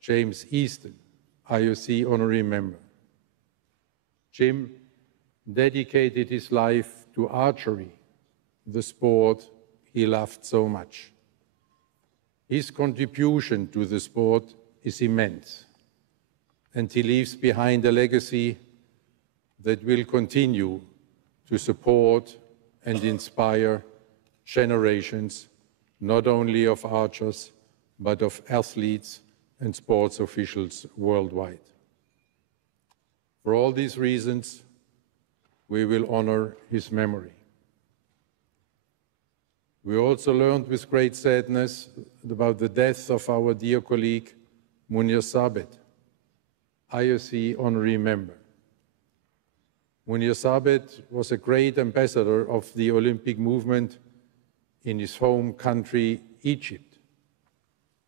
James Easton, IOC Honorary Member. Jim dedicated his life to archery, the sport he loved so much. His contribution to the sport is immense, and he leaves behind a legacy that will continue to support and inspire generations, not only of archers, but of athletes and sports officials worldwide. For all these reasons, we will honor his memory. We also learned with great sadness about the death of our dear colleague, Munir Sabet, IOC Honorary Member. Munir Sabet was a great ambassador of the Olympic movement in his home country, Egypt,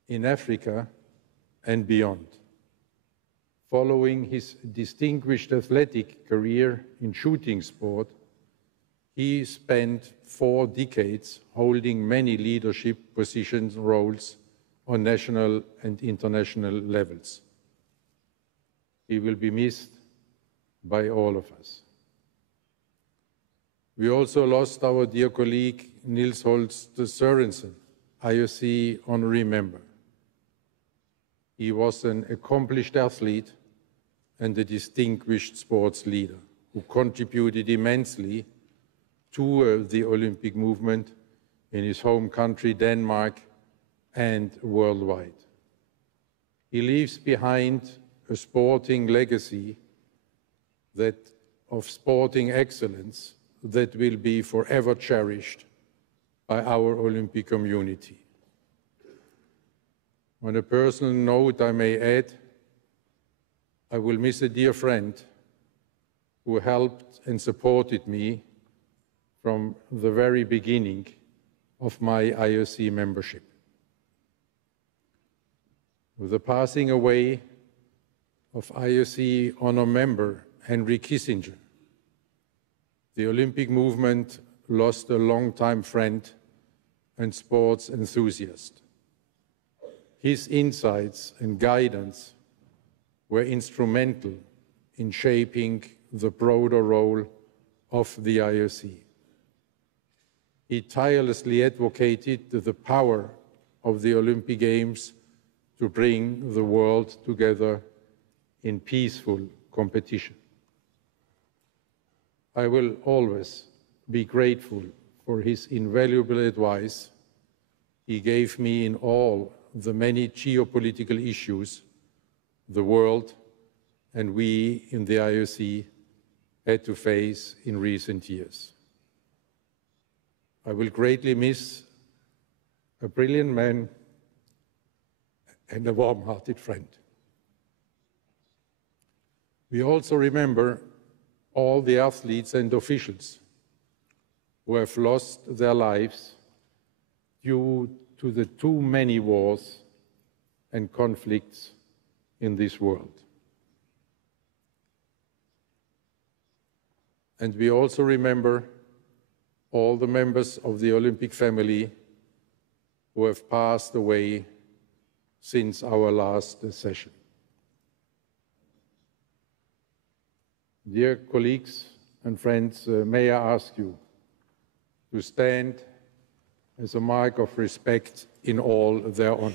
in Africa and beyond. Following his distinguished athletic career in shooting sport, he spent 4 decades holding many leadership positions and roles on national and international levels. He will be missed by all of us. We also lost our dear colleague Nils Holst Sørensen, IOC Honorary Member. He was an accomplished athlete and a distinguished sports leader who contributed immensely to the Olympic movement in his home country, Denmark, and worldwide. He leaves behind a sporting legacy of sporting excellence that will be forever cherished by our Olympic community. On a personal note, I may add, I will miss a dear friend who helped and supported me from the very beginning of my IOC membership. With the passing away of IOC honor member Henry Kissinger, the Olympic movement lost a longtime friend and sports enthusiast. His insights and guidance were instrumental in shaping the broader role of the IOC. He tirelessly advocated the power of the Olympic Games to bring the world together in peaceful competition. I will always be grateful for his invaluable advice he gave me in all the many geopolitical issues the world and we in the IOC had to face in recent years. I will greatly miss a brilliant man and a warm-hearted friend. We also remember all the athletes and officials who have lost their lives due to the too many wars and conflicts in this world. And we also remember all the members of the Olympic family who have passed away since our last session. Dear colleagues and friends, may I ask you to stand as a mark of respect in all their honor.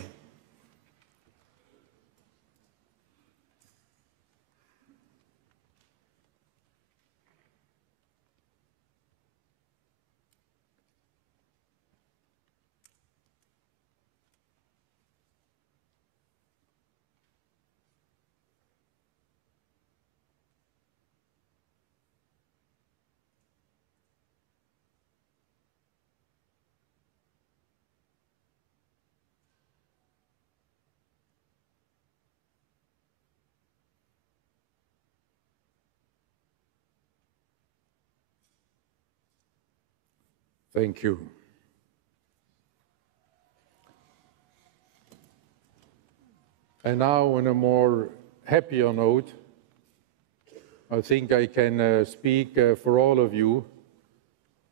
Thank you. And now, on a more happier note, I think I can speak for all of you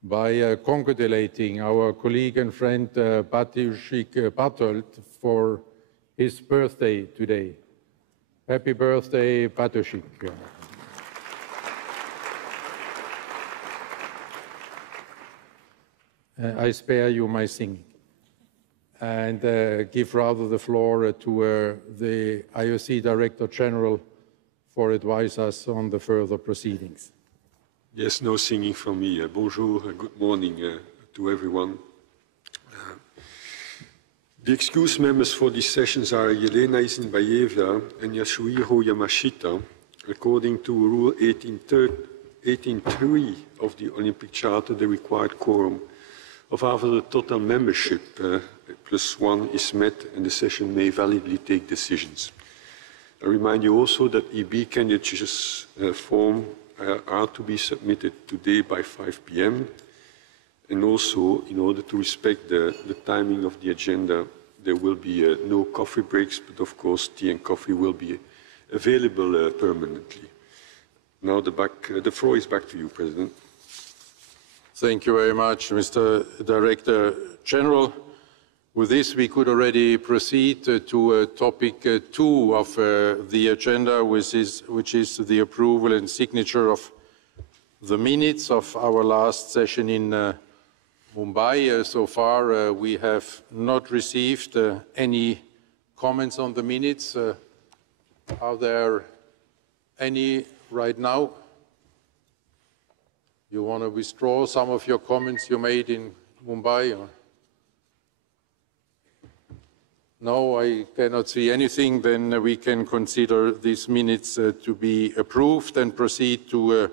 by congratulating our colleague and friend Bartosz Bartolt for his birthday today. Happy birthday, Patošik. I spare you my singing and give rather the floor to the IOC Director General for advice us on the further proceedings. Yes, no singing from me. Bonjour, good morning to everyone. The excused members for these sessions are Yelena Isinbayeva and Yasuhiro Yamashita, according to Rule 18.3 of the Olympic Charter. The required quorum of half of the total membership plus one is met, and the session may validly take decisions. I remind you also that EB candidatures form are to be submitted today by 5 p.m. And also, in order to respect the timing of the agenda, there will be no coffee breaks, but of course tea and coffee will be available permanently. Now the floor is back to you, President. Thank you very much, Mr. Director General. With this, we could already proceed to topic 2 of the agenda, which is the approval and signature of the minutes of our last session in Mumbai. So far, we have not received any comments on the minutes. Are there any right now? You want to withdraw some of your comments you made in Mumbai? Or? No, I cannot see anything. Then we can consider these minutes to be approved and proceed to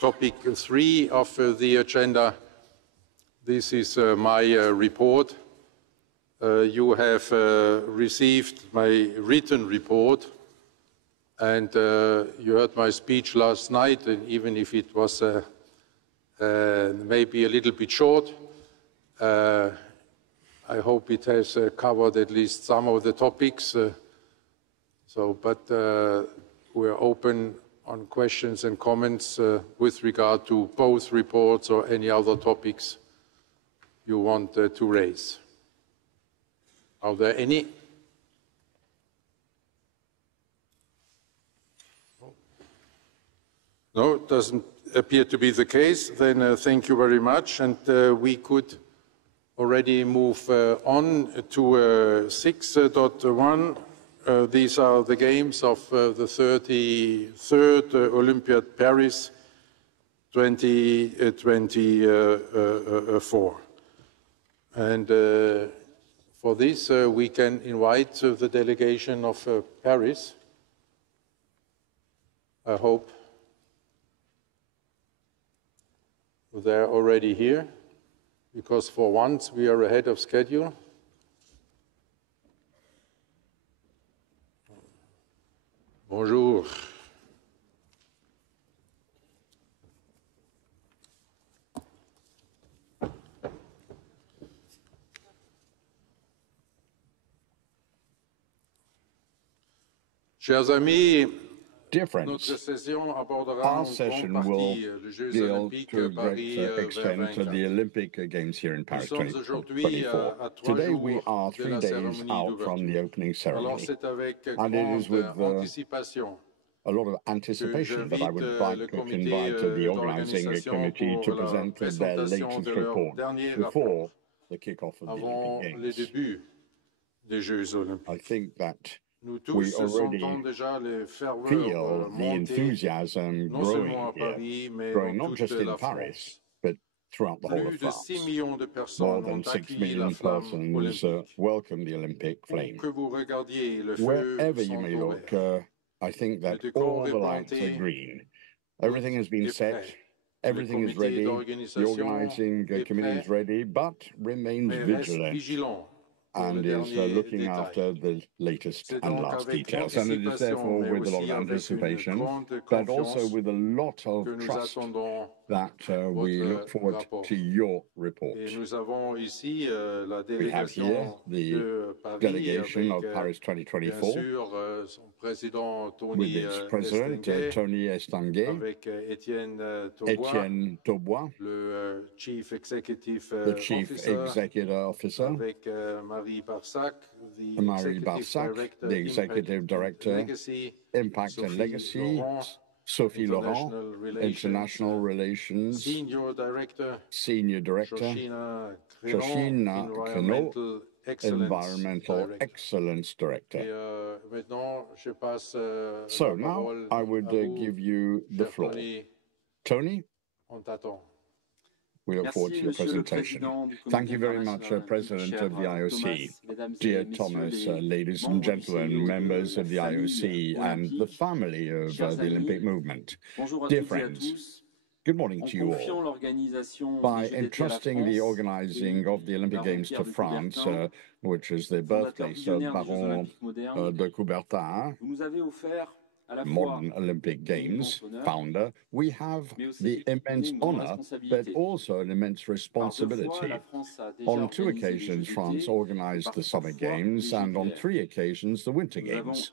topic 3 of the agenda. This is my report. You have received my written report, and you heard my speech last night, and even if it was maybe a little bit short, I hope it has covered at least some of the topics. But we're open on questions and comments with regard to both reports or any other topics you want to raise. Are there any? No, it doesn't appear to be the case. Then thank you very much. And we could already move on to 6.1. These are the games of the 33rd Olympiad Paris 2024. And for this, we can invite the delegation of Paris. I hope they're already here, because for once we are ahead of schedule. Bonjour. Chers amis, dear friends, our session will deal to a great extent to the Olympic Games here in Paris 2024. Today we are 3 days out from the opening ceremony, and it is with a lot of anticipation that I would like to invite the organizing committee to present their latest report before the kickoff of the Olympic Games. I think that we already feel the enthusiasm growing here, growing not just in Paris, but throughout the whole of France. More than 6 million persons welcome the Olympic flame. Wherever you may look, I think that all the lights are green. Everything has been set, everything is ready, the organizing committee is ready, but remains vigilant and is looking after the latest and last details. And it is therefore with a lot of anticipation, but also with a lot of trust that we look forward to your report. Et nous avons ici la We have here délégation the de Paris delegation avec, of Paris bien 2024 sûr, son président with Tony its president, Estenguet, Tony Estanguet, avec Étienne Etienne Taubois, le Chief Executive the Chief Officer, Executive Officer, avec Marie Barsac, the Marie Executive Barsac, Director, the Executive Director, Legacy, Impact and Sophie Legacy, Laurent, Sophie Laurent, International International Relations, Senior Director, Senior Director, Shoshina Shoshina Krenot, Environmental Director. Excellence Director. Et maintenant, je passe So la now parole I would à vous, give you the cher floor. Tony. Tony, On t'attend. we look forward to your presentation. Thank you very much, President of the IOC. Dear Thomas, ladies and gentlemen, members of the IOC and the family of the Olympic movement. Dear friends, good morning to you all. By entrusting the organizing of the Olympic Games to France, which is the birthplace of Baron de Coubertin, modern Olympic Games founder, we have the immense honor, but also an immense responsibility. On 2 occasions, France organized the Summer Games, and on 3 occasions, the Winter Games.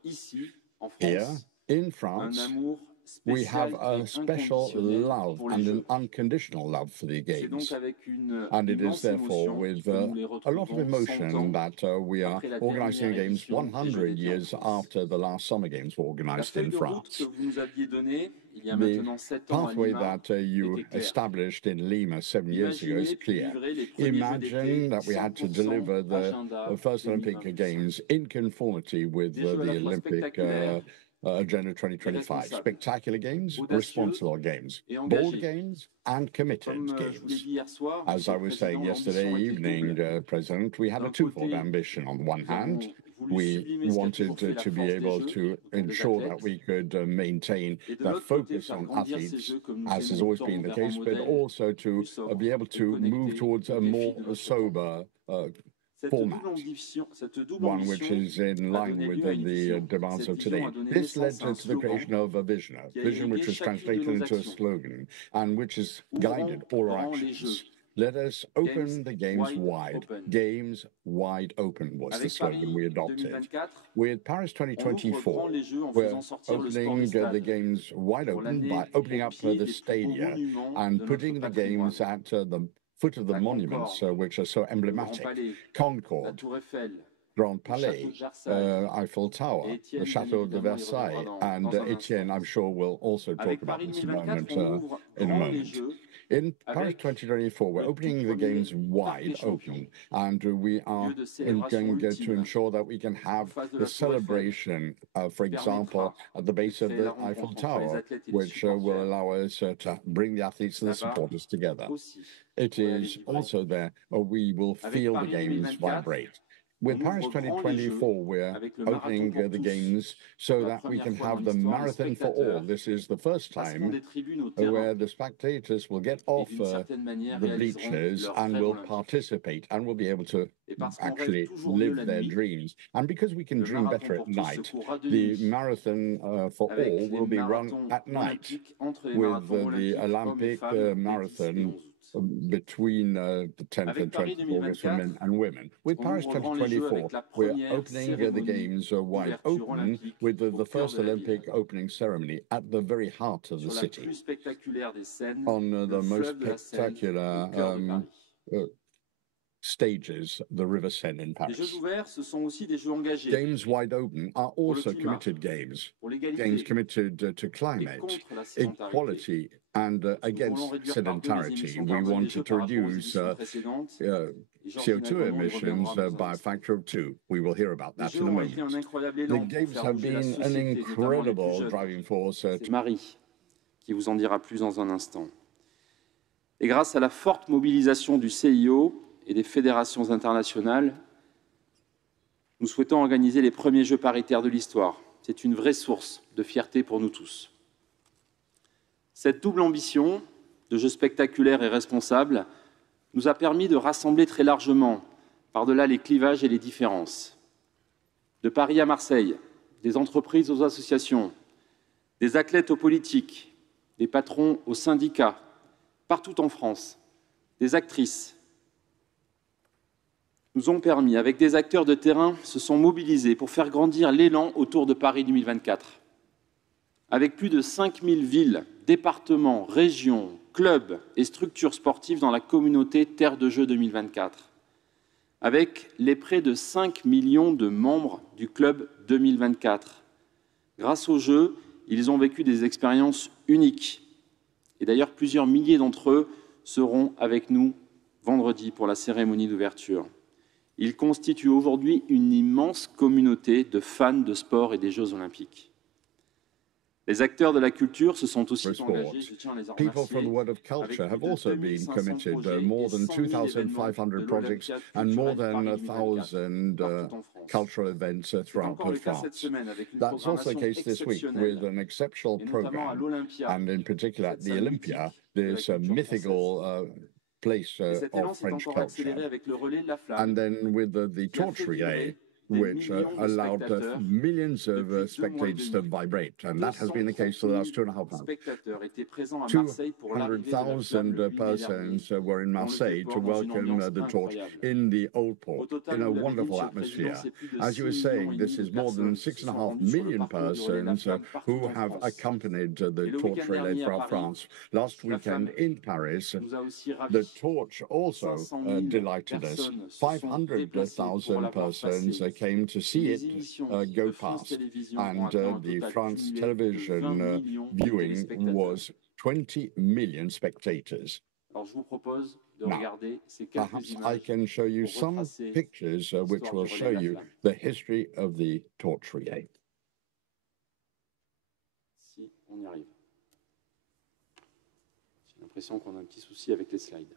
Here, in France, we have a special love and an unconditional love for the Games. And it is therefore with a lot of emotion that we are organizing the Games 100 years after the last Summer Games were organized in France. The pathway that you established in Lima 7 years ago is clear. Imagine that we had to deliver the first Olympic Games in conformity with the Olympic Agenda 2025. Spectacular games, responsible games, bold games, and committed games. As I was saying yesterday evening, President, we had a twofold ambition. On the one hand, we wanted to be able to ensure that we could maintain that focus on athletes, as has always been the case, but also to be able to move towards a more sober format, one which is in line with the demands of today. This led to the creation of a vision which was translated into a slogan and which has guided all our actions. Let us open the Games wide. Games wide open was the slogan we adopted. With Paris 2024, we're opening the Games wide open by opening up the stadia and putting the Games at the foot of the monuments which are so emblematic. Concorde, Grand Palais, Eiffel Tower, the Chateau de Versailles, and Etienne, I'm sure, will also talk about this in a moment. In Paris 2024, we're opening the Games wide open, and we are going to ensure that we can have the celebration, for example, at the base of the Eiffel Tower, which will allow us to bring the athletes and the supporters together. It is also there we will feel the Games vibrate. With Paris 2024, we're opening the Games so that we can have the marathon for all. This is the first time where the spectators will get off the bleachers and will participate and will be able to actually live their dreams. And because we can dream better at night, the marathon for all will be run at night with the Olympic marathon between the 10th and 20th of August for men and women. With Paris 2024, we're opening the Games wide open with the first Olympic opening ceremony at the very heart of the city, on the most spectacular stages, the River Seine in Paris. Games wide open are also committed games, games committed to climate, equality, and against sedentarity. We wanted to reduce CO2 emissions by a factor of 2. We will hear about that in a moment. The Games have been an incredible driving force. Marie, qui vous en dira plus dans un instant. Et grâce à la forte mobilisation du CIO et des fédérations internationales, nous souhaitons organiser les premiers Jeux paritaires de l'histoire. C'est une vraie source de fierté pour nous tous. Cette double ambition de Jeux spectaculaires et responsables nous a permis de rassembler très largement, par-delà les clivages et les différences. De Paris à Marseille, des entreprises aux associations, des athlètes aux politiques, des patrons aux syndicats, partout en France, des actrices nous ont permis, avec des acteurs de terrain, se sont mobilisés pour faire grandir l'élan autour de Paris 2024. Avec plus de 5000 villes, départements, régions, clubs et structures sportives dans la communauté Terre de Jeux 2024. Avec les près de 5 millions de membres du club 2024. Grâce aux Jeux, ils ont vécu des expériences uniques. Et d'ailleurs, plusieurs milliers d'entre eux seront avec nous vendredi pour la cérémonie d'ouverture. Ils constituent aujourd'hui une immense communauté de fans de sport et des Jeux olympiques. Les acteurs de la culture se sont aussi engagés, je tiens à les remercier. People from the world of culture have also been committed. More than 2,500 projects and more than 1,000 cultural events throughout France. That's also the case this week with an exceptional program, and in particular at the Olympia, this mythical place of French culture. And then with the torch relay, which allowed millions of spectators to vibrate. And that has been the case for the last 2.5 months. 200,000 persons were in Marseille to welcome the torch in the Old Port, in a wonderful atmosphere. As you were saying, this is more than 6.5 million persons who have accompanied the torch relay throughout France. Last weekend in Paris, the torch also delighted us. 500,000 persons came to see it go past, and the France television viewing was 20 million spectators. Now, perhaps I can show you some pictures which will show you the history of the torch relay. Si on y arrive. J'ai l'impression qu'on a un petit souci avec les slides.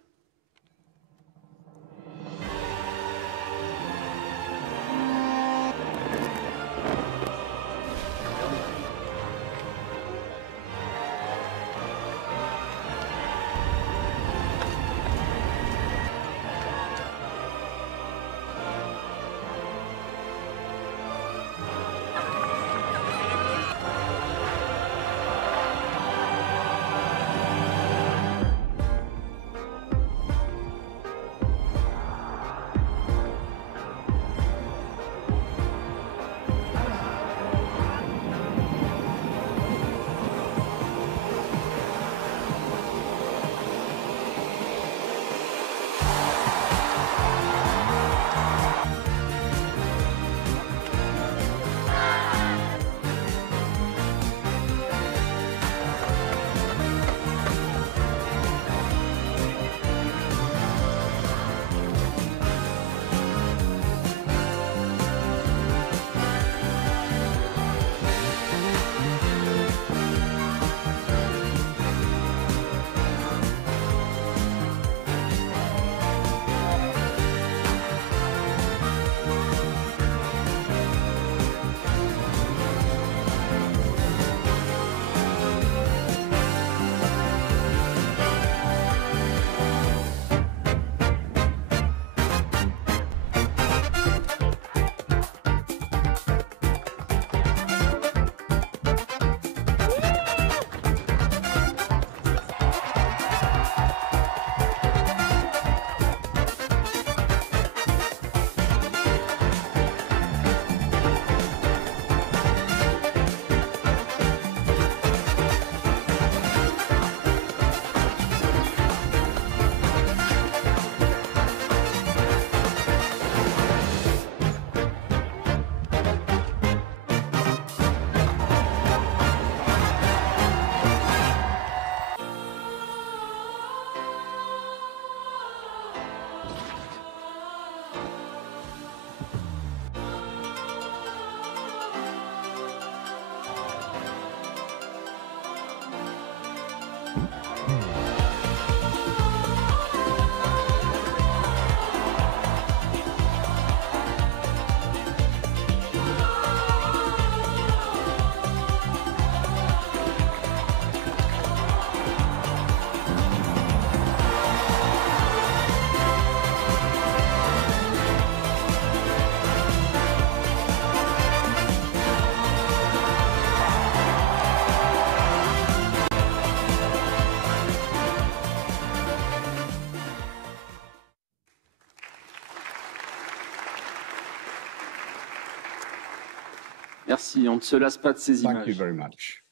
Merci, on ne se lasse pas de ces images. Thank you very much.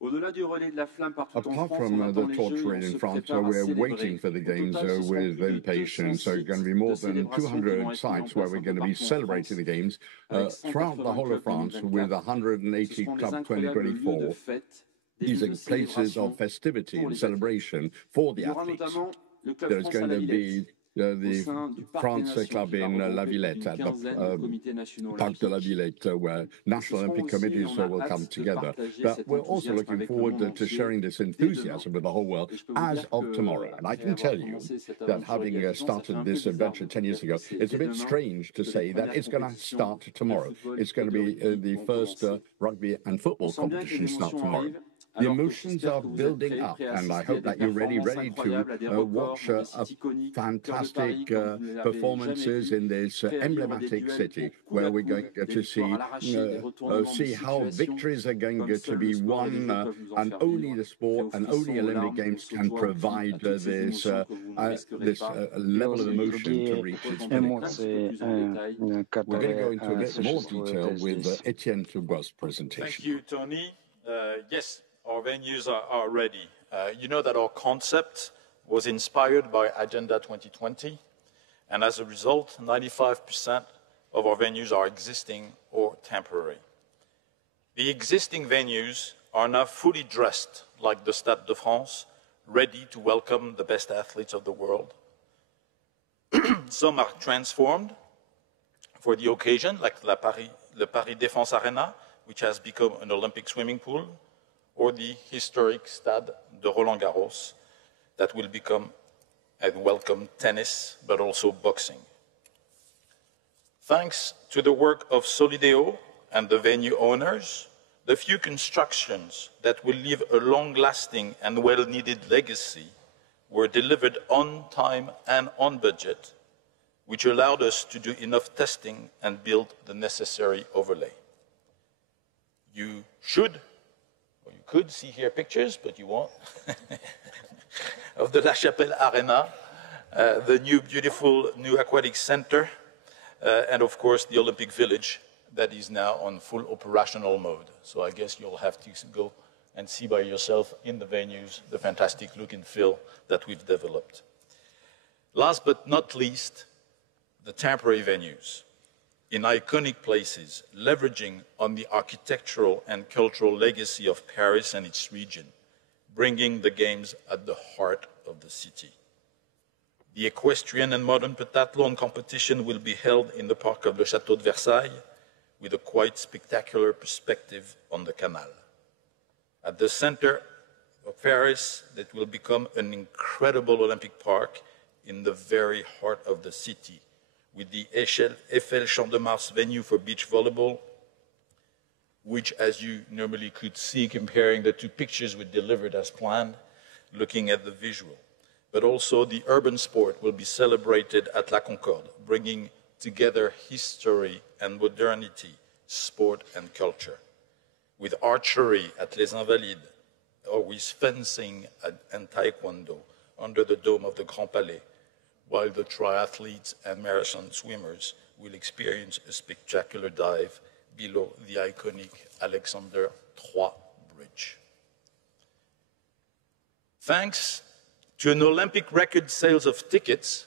Au-delà du relais de la flamme partout en Apart France, on from attend the les torch Jeux, raid on in se France, prépare à we're célébrer. waiting for the Au games total, ce seront with plus de impatience. 200 So it's going to be sites more de than célébration qui vont 200 être mis en sites place where un we're peu going to be partout en celebrating the France, games avec throughout the 180 whole of clubs France with 2024. Ce 180 seront des clubs incroyables lieux de 2024. fête, des These lieux are de places célébration of festivity pour and les athlètes. celebration for Il the y aura athletes. notamment le club There's France à going la to Villette, be au the sein du Parc des France Nations, Club qui va in La regrouper plus Villette d'une at quinzaine de comités nationaux Parc de la olympiques. Villette, where Et ce national seront Olympic aussi, et committees on a will come hâte de together. partager But cet we're also enthousiasme looking avec le forward monde to entier sharing this dès demain. enthusiasm with the whole world Et je peux vous as dire of tomorrow. And I qu'après can avoir tell you commencé cette that aventure il y a having 10 ans, ça fait started un peu this bizarre adventure de 10 vous years dire que ago, c'est it's a dès bit demain strange to que les say that premières it's going to compétitions start de tomorrow. football It's et going to de be rugby the vont first commencer. rugby and On football sent bien que les competition start émotions tomorrow. arrivent, The alors que emotions j'espère are que vous êtes building up, prêts à and I assister à hope des that you're performances ready to incroyables, à des records watch dans des sites iconiques, cœur de Paris, fantastic comme vous ne l'avez jamais performances vu, in this prêts à vivre des emblematic duels city, au coup where à we're coup, going des to victoires à l'arraché, des retournements de see how situation, victories are going comme to seul be le sport et les won, jeux peuvent nous en and faire only vivre, the prêts sport aux and frissons, only aux Olympic larmes, aux Games sauts de can joie, aux cris, provide à toutes ces this émotions que vous ne risquerez pas. level of emotion to Drugie reach its Entrer un pinnacle. petit peu plus en détail. We're going to go into a bit more существует detail with здесь. Etienne Toubois' Thank presentation. you, Tony. Yes, our venues are ready. You know that our concept was inspired by Agenda 2020, and as a result, 95% of our venues are existing or temporary. The existing venues are now fully dressed like the Stade de France, ready to welcome the best athletes of the world. Some are transformed for the occasion, like the Paris Défense Arena, which has become an Olympic swimming pool, or the historic Stade de Roland-Garros, that will become and welcome tennis, but also boxing. Thanks to the work of Solideo and the venue owners, the few constructions that will leave a long-lasting and well-needed legacy were delivered on time and on budget, which allowed us to do enough testing and build the necessary overlay. You should, or you could see here pictures, but you won't, of the La Chapelle Arena, the new beautiful new aquatic center, and of course the Olympic Village that is now on full operational mode. So I guess you'll have to go and see by yourself in the venues the fantastic look and feel that we've developed. Last but not least, the temporary venues in iconic places, leveraging on the architectural and cultural legacy of Paris and its region, bringing the games at the heart of the city. The equestrian and modern pentathlon competition will be held in the park of the Château de Versailles, with a quite spectacular perspective on the canal. At the center of Paris, that will become an incredible Olympic park in the very heart of the city, with the Eiffel Champ de Mars venue for beach volleyball, which, as you normally could see comparing the two pictures we delivered as planned, looking at the visual. But also the urban sport will be celebrated at La Concorde, bringing together history and modernity, sport and culture, with archery at Les Invalides, or with fencing and taekwondo under the dome of the Grand Palais, while the triathletes and marathon swimmers will experience a spectacular dive below the iconic Alexander III Bridge. Thanks to an Olympic record sales of tickets,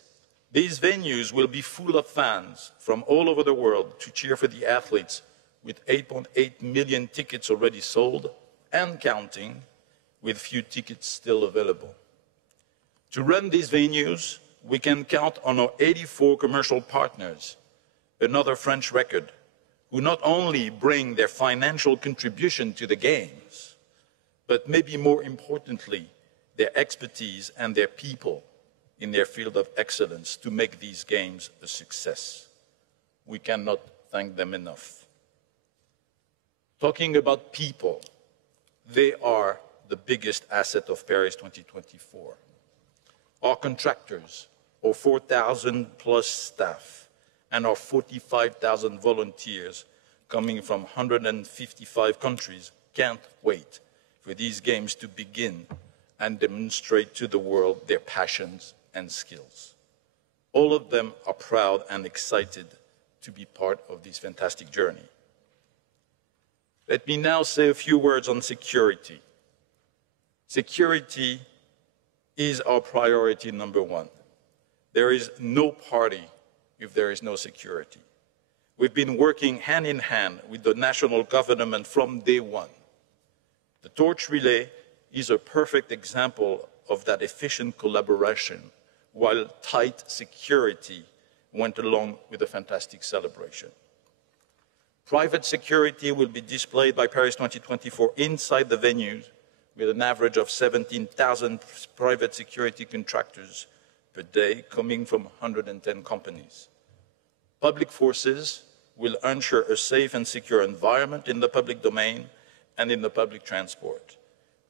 these venues will be full of fans from all over the world to cheer for the athletes, with 8.8 million tickets already sold and counting, with few tickets still available. To run these venues, we can count on our 84 commercial partners, another French record, who not only bring their financial contribution to the Games, but maybe more importantly, their expertise and their people in their field of excellence to make these Games a success. We cannot thank them enough. Talking about people, they are the biggest asset of Paris 2024. Our contractors, our 4,000 plus staff, and our 45,000 volunteers coming from 155 countries can't wait for these Games to begin and demonstrate to the world their passions and skills. All of them are proud and excited to be part of this fantastic journey. Let me now say a few words on security. Security is our priority number one. There is no party if there is no security. We've been working hand in hand with the national government from day one. The torch relay is a perfect example of that efficient collaboration, while tight security went along with a fantastic celebration. Private security will be displayed by Paris 2024 inside the venues, with an average of 17,000 private security contractors per day coming from 110 companies. Public forces will ensure a safe and secure environment in the public domain and in the public transport,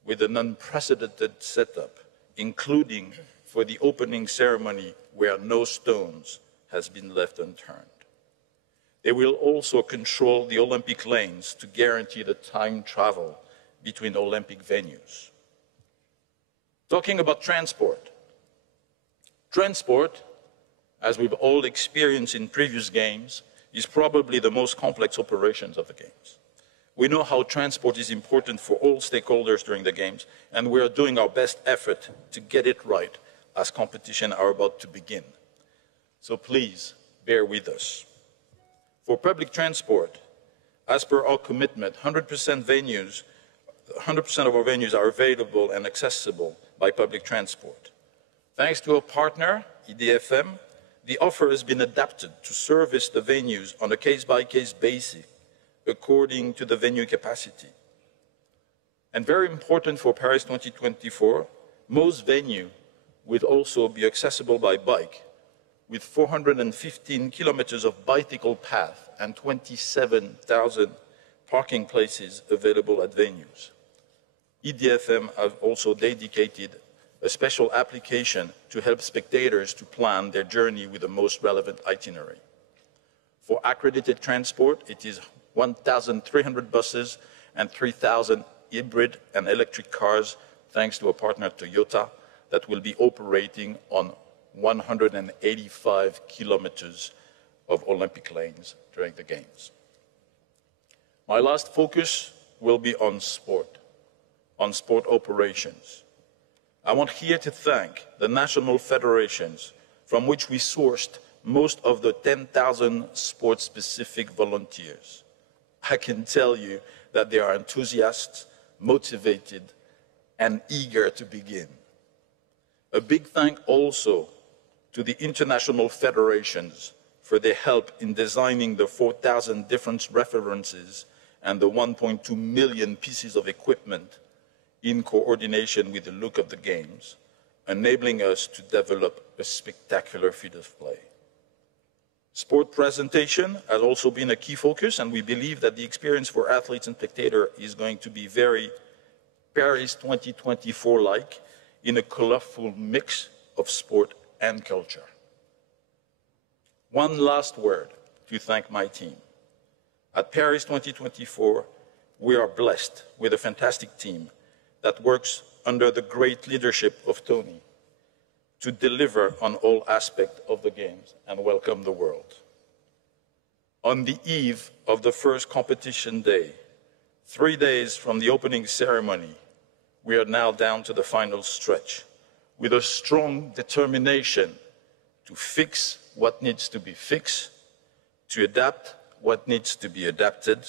with an unprecedented setup, including for the opening ceremony where no stones has been left unturned. They will also control the Olympic lanes to guarantee the time travel between Olympic venues. Talking about transport. Transport, as we've all experienced in previous games, is probably the most complex operations of the games. We know how transport is important for all stakeholders during the games, and we are doing our best effort to get it right as competitions are about to begin. So please, bear with us. For public transport, as per our commitment, 100% of our venues are available and accessible by public transport. Thanks to our partner, IDFM, the offer has been adapted to service the venues on a case-by-case basis, according to the venue capacity. And very important for Paris 2024, most venues will also be accessible by bike, with 415 kilometers of bicycle path and 27,000 parking places available at venues. EDFM has also dedicated a special application to help spectators to plan their journey with the most relevant itinerary. For accredited transport, it is 1,300 buses and 3,000 hybrid and electric cars, thanks to our partner Toyota, that will be operating on 185 kilometers of Olympic lanes during the Games. My last focus will be on sport operations. I want here to thank the national federations from which we sourced most of the 10,000 sport-specific volunteers. I can tell you that they are enthusiasts, motivated, and eager to begin. A big thank also to the international federations for their help in designing the 4,000 different references and the 1.2 million pieces of equipment in coordination with the look of the Games, enabling us to develop a spectacular field of play. Sport presentation has also been a key focus, and we believe that the experience for athletes and spectators is going to be very Paris 2024-like, in a colorful mix of sport and culture. One last word to thank my team. At Paris 2024, we are blessed with a fantastic team that works under the great leadership of Tony to deliver on all aspects of the Games and welcome the world. On the eve of the first competition day, 3 days from the opening ceremony, we are now down to the final stretch with a strong determination to fix what needs to be fixed, to adapt what needs to be adapted,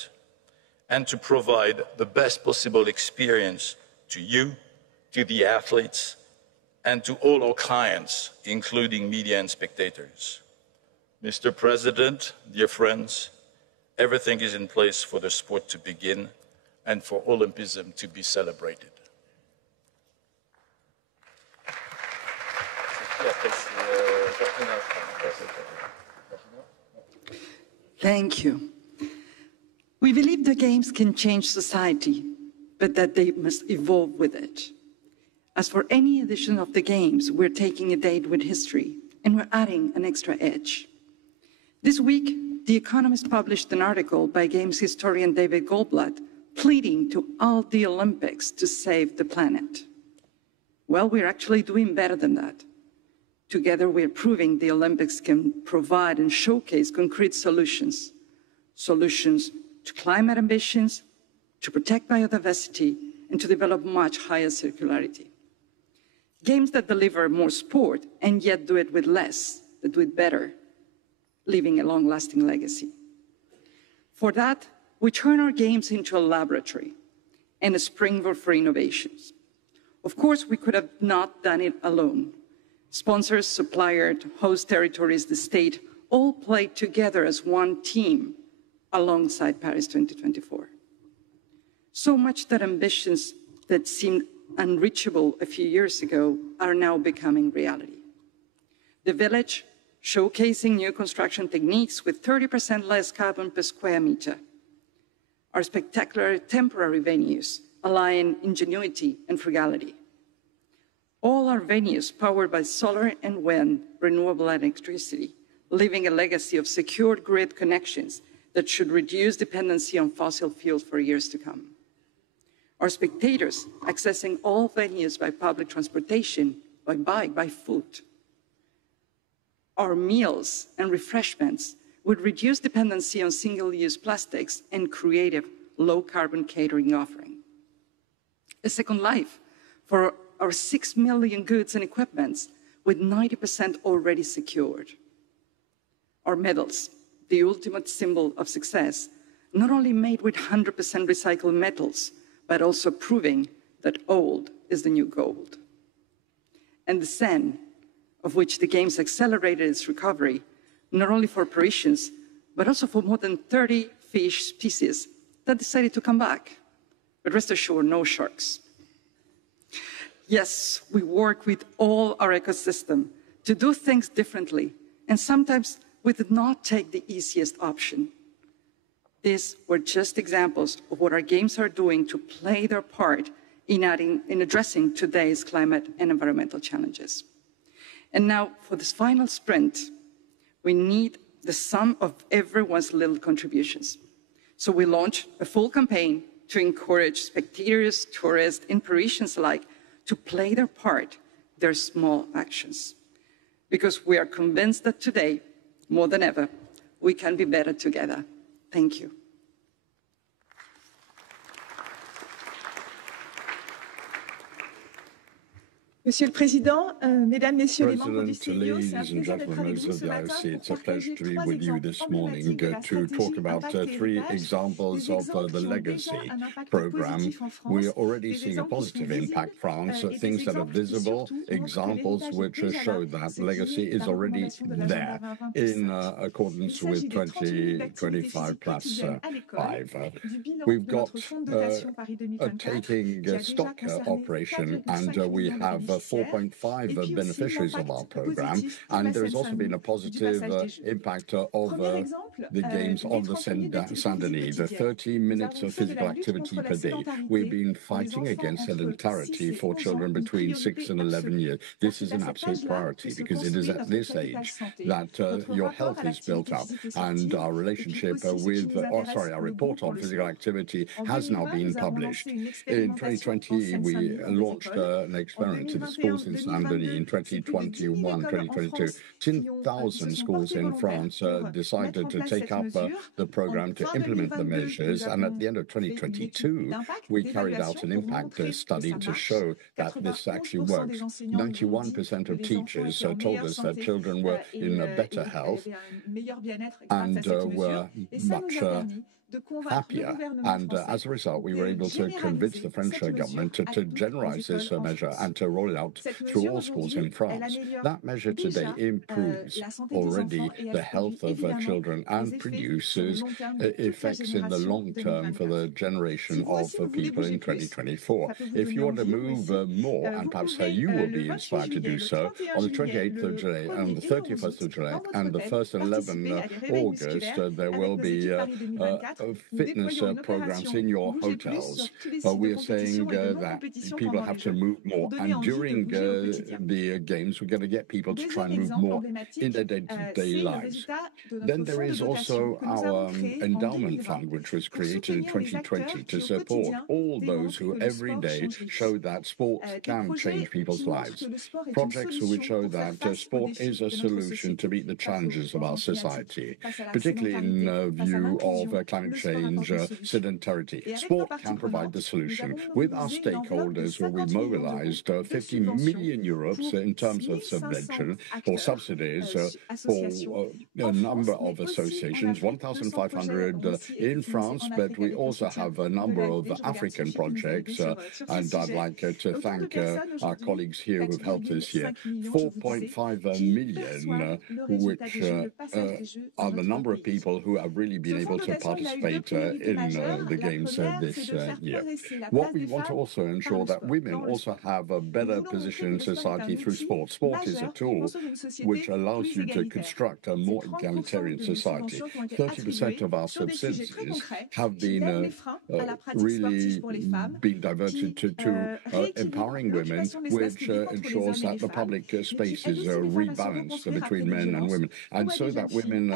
and to provide the best possible experience to you, to the athletes, and to all our clients, including media and spectators. Mr. President, dear friends, everything is in place for the sport to begin and for Olympism to be celebrated. Thank you. We believe the Games can change society, but that they must evolve with it. As for any edition of the Games, we're taking a date with history, and we're adding an extra edge. This week, The Economist published an article by Games historian David Goldblatt pleading to all the Olympics to save the planet. Well, we're actually doing better than that. Together, we're proving the Olympics can provide and showcase concrete solutions to climate ambitions, to protect biodiversity, and to develop much higher circularity. Games that deliver more sport and yet do it with less, that do it better, leaving a long-lasting legacy. For that, we turn our games into a laboratory and a springboard for innovations. Of course, we could have not done it alone. Sponsors, suppliers, host territories, the state, all played together as one team alongside Paris 2024. So much that ambitions that seemed unreachable a few years ago are now becoming reality. The Village, showcasing new construction techniques with 30% less carbon per square meter. Our spectacular temporary venues align ingenuity and frugality. All our venues powered by solar and wind, renewable electricity, leaving a legacy of secured grid connections that should reduce dependency on fossil fuels for years to come. Our spectators accessing all venues by public transportation, by bike, by foot. Our meals and refreshments would reduce dependency on single-use plastics and creative low-carbon catering offering. A second life for our 6 million goods and equipments with 90% already secured. Our medals, the ultimate symbol of success, not only made with 100% recycled metals, but also proving that old is the new gold. And the Seine, of which the Games accelerated its recovery, not only for Parisians, but also for more than 30 fish species that decided to come back. But rest assured, no sharks. Yes, we work with all our ecosystem to do things differently, and sometimes we did not take the easiest option. These were just examples of what our games are doing to play their part in addressing today's climate and environmental challenges. And now, for this final sprint, we need the sum of everyone's little contributions. So we launched a full campaign to encourage spectators, tourists, and Parisians alike to play their part, their small actions. Because we are convinced that today, more than ever, we can be better together. Thank you. Monsieur le Président, Mesdames, Messieurs les membres du President, CIO, c'est un ladies and plaisir d'être gentlemen avec of vous ce the matin IOC, it's a pour pleasure partager to be trois with you exemples this morning emblématiques de la to stratégie talk about Impact three Héritage, examples des of exemples the qui ont legacy déjà un impact program. positif en France, We're already des seeing a exemples qui sont positive visibles, impact France, et des things that are exemples qui visible, surtout montrent que examples l'héritage est which déjà show là, that ce qui legacy est is la already recommandation de there l'agenda 2020+5. in Il accordance s'agit with des 30 minutes d'activité 2025 physique quotidienne à l'école, 5. du bilan We've de got notre fonds de dotation Paris 2024, taking qui a déjà stock concerné operation, 4,5 and we millions de have bénéficiaires, 4.5 et puis aussi beneficiaries of our l'impact program, positif pour and la there's also been a Seine-Saint-Denis du positive passage des Jeux. impact of Premier exemple, the games les on the 30 minutes d'activité Saint-Denis, physique the quotidienne. 30 Nous minutes avons of fait de physical la lutte activity contre per la day. We've sédentarité been pour les fighting enfants against entre 6 sedentary et for 11 ans children une between 6 priorité and 11 absolue. years. Car This c'est is à an cet absolute âge-là priority que se because it is construit at notre this capital age santé, that notre your rapport health à is built l'activité up, physique et and sportive, our et puis relationship aussi ce qui with, nous intéresse, our le report goût pour on le physical sport. activity En has now 2020, been nous avons published. lancé une In expérimentation en 2020, we Seine-Saint-Denis dans les launched écoles. an En experiment to the schools in Saint-Denis. In 2021-2022, c'est plus de 10 000 2021, écoles en 2022, France qui se 10,000 sont schools portées in volontaires France pour mettre decided en to place take cette up mesure. the program En to fin implement the 2022, measures, nous and at avons the end of fait une étude 2022, d'impact, we carried out d'évaluation an pour impact montrer que study ça to marche. show that this actually 91% works. des enseignants nous ont dit 91% que of les enfants teachers étaient en told meilleure us that santé children were in a better et health avaient un meilleur bien-être grâce à and cette mesure. were Et ça nous much a permis de convaincre le happier. gouvernement And français as a result, we were de able to convince the généraliser French cette government mesure à to toutes les generalize this écoles en measure France. and to roll it out Cette through mesure all schools in aujourd'hui, elle France. améliore That measure today déjà improves la santé des already enfants et the elle health produit of évidemment children and des effets sur le produces long terme de toute la effects in the génération long term for the 2024. generation Si vous of aussi vous voulez people in bouger plus, 2024. ça peut vous If donner you want to envie, vous move aussi. more, and Vous perhaps pouvez you will le be 28 inspired to juillet, do le so, 31 on the juillet, 28th of le July 1er and the et le 11 31st of août, July dans votre and the hôtel, 1st and 11th participez à des réveils August, musculaires there avec will nos be équipes Paris 2024. Nous fitness déployons une programs opération in your Bouger plus hotels. sur tous les sites de We are saying compétition et de that non-compétition people pendant have les to Jeux move pour more, donner and envie de during bouger au quotidien. the games, we're going to get people to try Deuxième and move exemple more emblématique, in their c'est day-to-day le lives. résultat de Then notre there fonds de is dotation also que nous avons our créé en endowment 2020 fund, which was pour created in soutenir les acteurs 2020 to qui au support quotidien all those démontrent who que le every sport day change les vies. show that sport Des can projets change people's qui montrent lives. que le sport est une Projects which solution show pour faire that face aux sport défis is a de notre solution to société, meet the face au challenges of our changement climatique, society, face à la particularly in sédentarité, face à view l'inclusion. of climate change sedentarity. Sport can provide the solution. With our stakeholders, where we mobilized 50 million euros in terms of subvention or subsidies for a number of associations, 1,500 in France, but we also have a number of African projects, and I'd like to thank our colleagues here who've helped this year. 4.5 million, which are the number of people who have really been able to participate in the Games this year. What we want to also ensure that women also have a better position in society through sport. Sport is a tool which allows you to construct a more egalitarian society. 30% of our subsidies have been really being diverted to empowering women, which ensures that the public space is rebalanced between men and women, and so that women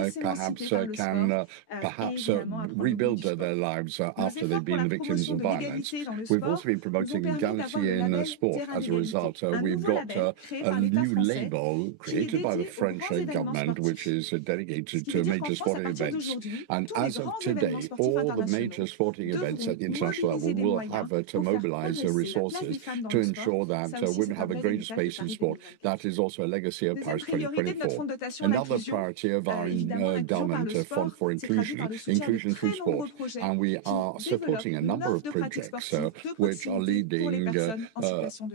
perhaps rebuild their lives after they've been victims of violence. We've also been promoting equality in sport. As a result, we've got a new label created by the French government, which is dedicated to major sporting events. And as of today, all the major sporting events at the international level will have to mobilize resources to ensure that women have a greater space in sport. That is also a legacy of Paris 2024. Another priority of our endowment fund for inclusion through sport. And we are supporting a number of projects which are leading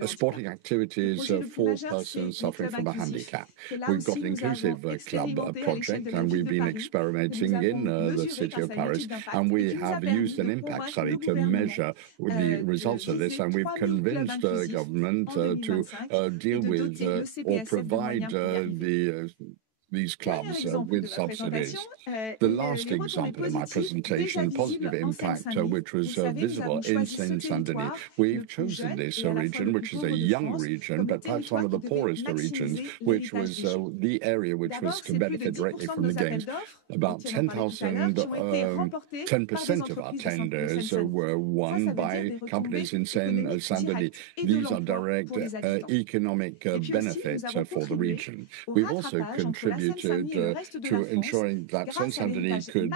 sporting activities for persons suffering from a handicap. We've got an inclusive club project, and we've been experimenting in the city of Paris, and we have used an impact study to measure the results of this, and we've convinced the government to deal with or provide these clubs with subsidies. The last example in my presentation, positive impact, which was visible in Seine-Saint-Denis. We've chosen this region, which is a young region, but perhaps one of the poorest regions, which was the area which was to benefit directly from the Games. About 10% of our tenders were won by companies in Seine-Saint-Denis. These are direct economic benefits for the region. We've also contributed to ensuring that Seine-Saint-Denis could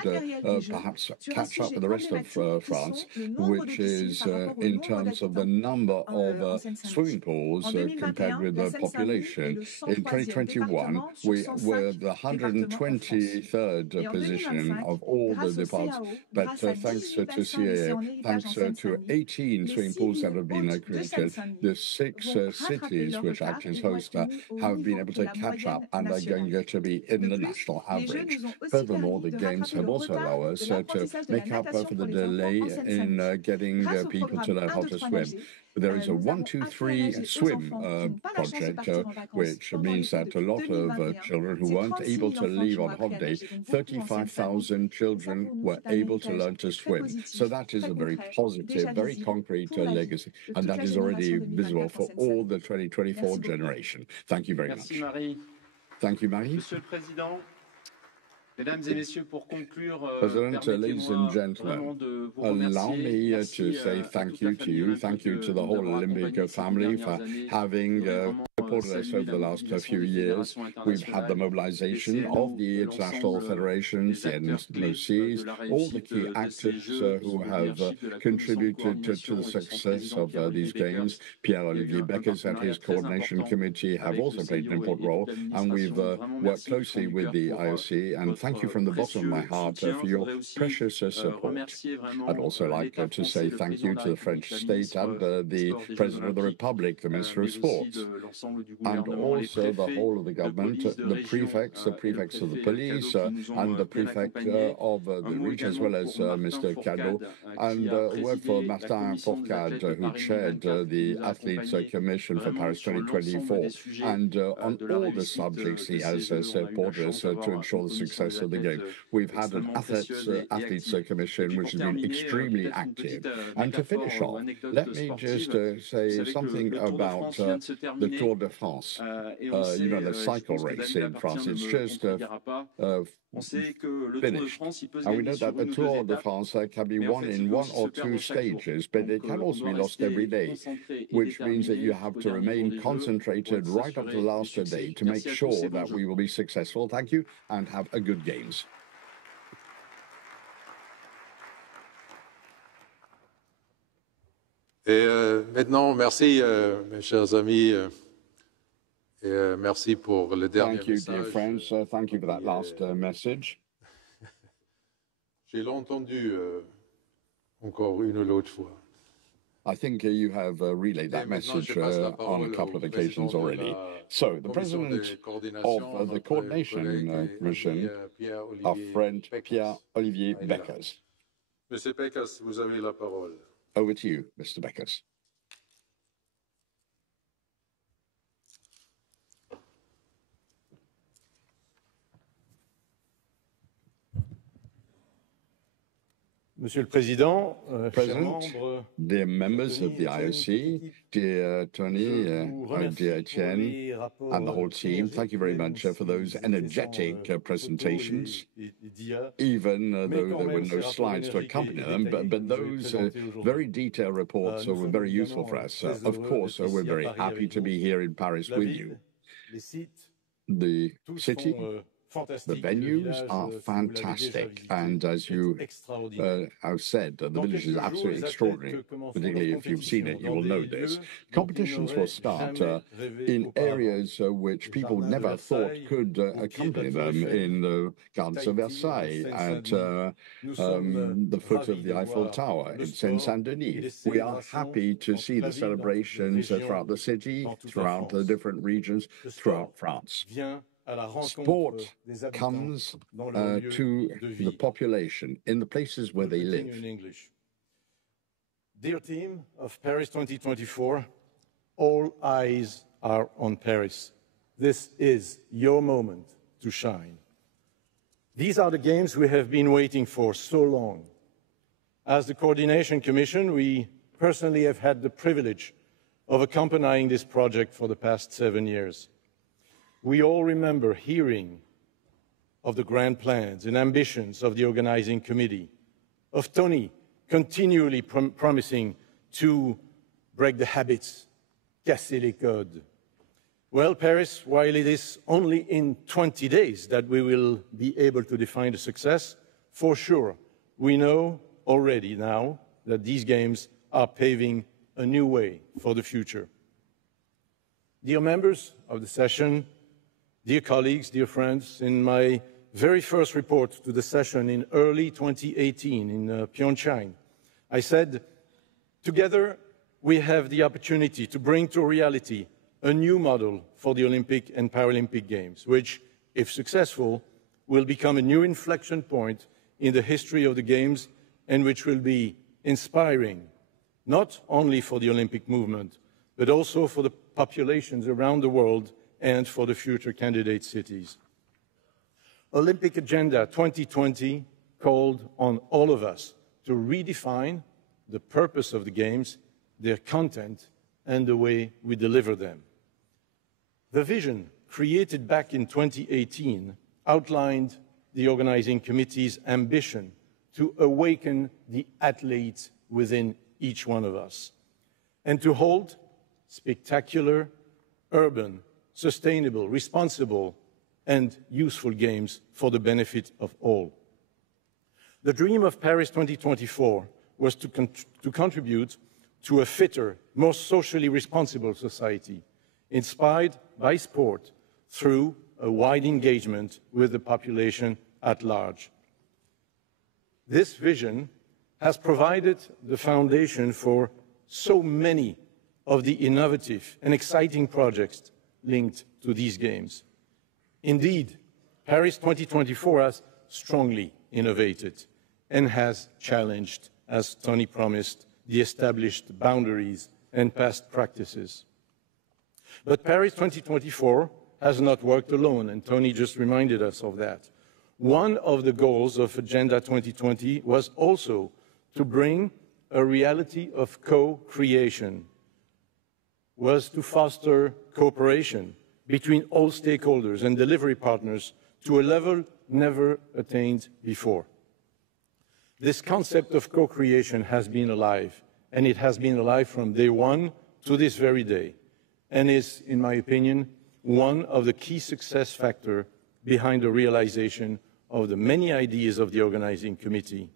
perhaps catch up with the rest of France, which is in terms of the number of swimming pools compared with the population. In 2021, we were the 123rd position of all the departments, but thanks to CAA, thanks to 18 swimming pools that have been created, the 6 cities which act as hosts have been able to catch up and are going to be in the national average. Furthermore, the Games have also allowed us to make up for the delay in getting people to learn how to swim. There is a 1, 2, 3 swim project, which means that a lot of children who weren't able to leave on holiday, 35,000 children were able to learn to swim. So that is a very positive, very concrete legacy, and that is already visible for all the 2024 generation. Thank you very much. Thank you, Marie. Monsieur le Président, Mesdames et Messieurs, pour conclure, President, ladies and gentlemen, allow me to say thank you to you. Thank you to the whole Olympic family for having supported us over the last few years. We've had the mobilization of the international federations, the IOCs, all the key actors who have contributed to the success of these Games. Pierre-Olivier Beckers and his coordination committee have also played an important role, and we've worked closely with the IOC, and thank you from the bottom of my heart for your precious support. I'd also like to say thank you to the French state and the President of the Republic, the Minister of Sports, and also the whole of the government, the prefects of the police, and the prefect of the region, as well as Mr. Cadot, and a word for Martin Fourcade, who chaired the Athletes Commission for Paris 2024, and on all the subjects he has supported us to ensure the success of the game. We've had an Athletes Commission which has been extremely active. And to finish off, let me just say something about the Tour de France. You know, the cycle race in France. It's just finished. And we know that the Tour de France can be won in 1 or 2 stages, but it can also be lost every day, which means that you have to remain concentrated right up to the last day to make sure that we will be successful. Thank you, and have a good Games. Et maintenant, merci, mes chers amis, et merci pour le dernier message. Thank you, dear friends. Thank you for that last message. J'ai entendu encore une ou l'autre fois. I think you have relayed that message on a couple of occasions already. So, the President of the Coordination Commission, our friend Pierre-Olivier Beckers. Monsieur Beckers, vous avez la parole. Over to you, Mr. Beckers. Monsieur le Président, President, dear members of the IOC, dear Tony, dear Etienne, and the whole team, thank you very much for those energetic presentations, even though there were no slides to accompany them, but those very detailed reports were very useful for us. Of course, we're very happy to be here in Paris with you. The city, the venues are fantastic, and as you have said, the village is absolutely extraordinary. Particularly if you've seen it, you will know this. Competitions will start in areas which people never thought could accompany them, in the Gardens of Versailles, at the foot of the Eiffel Tower, in Saint-Denis. We are happy to see the celebrations throughout the city, throughout the different regions, throughout France. Sport comes to the population in the places where they live. Dear team of Paris 2024, all eyes are on Paris. This is your moment to shine. These are the games we have been waiting for so long. As the Coordination Commission, we personally have had the privilege of accompanying this project for the past 7 years. We all remember hearing of the grand plans and ambitions of the organizing committee, of Tony continually promising to break the habits, casser les codes. Well, Paris, while it is only in 20 days that we will be able to define the success, for sure, we know already now that these games are paving a new way for the future. Dear members of the session, dear colleagues, dear friends, in my very first report to the session in early 2018 in Pyeongchang, I said, together we have the opportunity to bring to reality a new model for the Olympic and Paralympic Games, which, if successful, will become a new inflection point in the history of the Games and which will be inspiring, not only for the Olympic movement, but also for the populations around the world and for the future candidate cities. Olympic Agenda 2020 called on all of us to redefine the purpose of the Games, their content, and the way we deliver them. The vision created back in 2018 outlined the organizing committee's ambition to awaken the athletes within each one of us and to hold spectacular, urban, sustainable, responsible, and useful games for the benefit of all. The dream of Paris 2024 was to contribute to a fitter, more socially responsible society, inspired by sport through a wide engagement with the population at large. This vision has provided the foundation for so many of the innovative and exciting projects linked to these games. Indeed, Paris 2024 has strongly innovated and has challenged, as Tony promised, the established boundaries and past practices. But Paris 2024 has not worked alone, and Tony just reminded us of that. One of the goals of Agenda 2020 was also to bring a reality of co-creation, was to foster cooperation between all stakeholders and delivery partners to a level never attained before. This concept of co-creation has been alive, and it has been alive from day one to this very day, and is, in my opinion, one of the key success factors behind the realization of the many ideas of the organizing committee.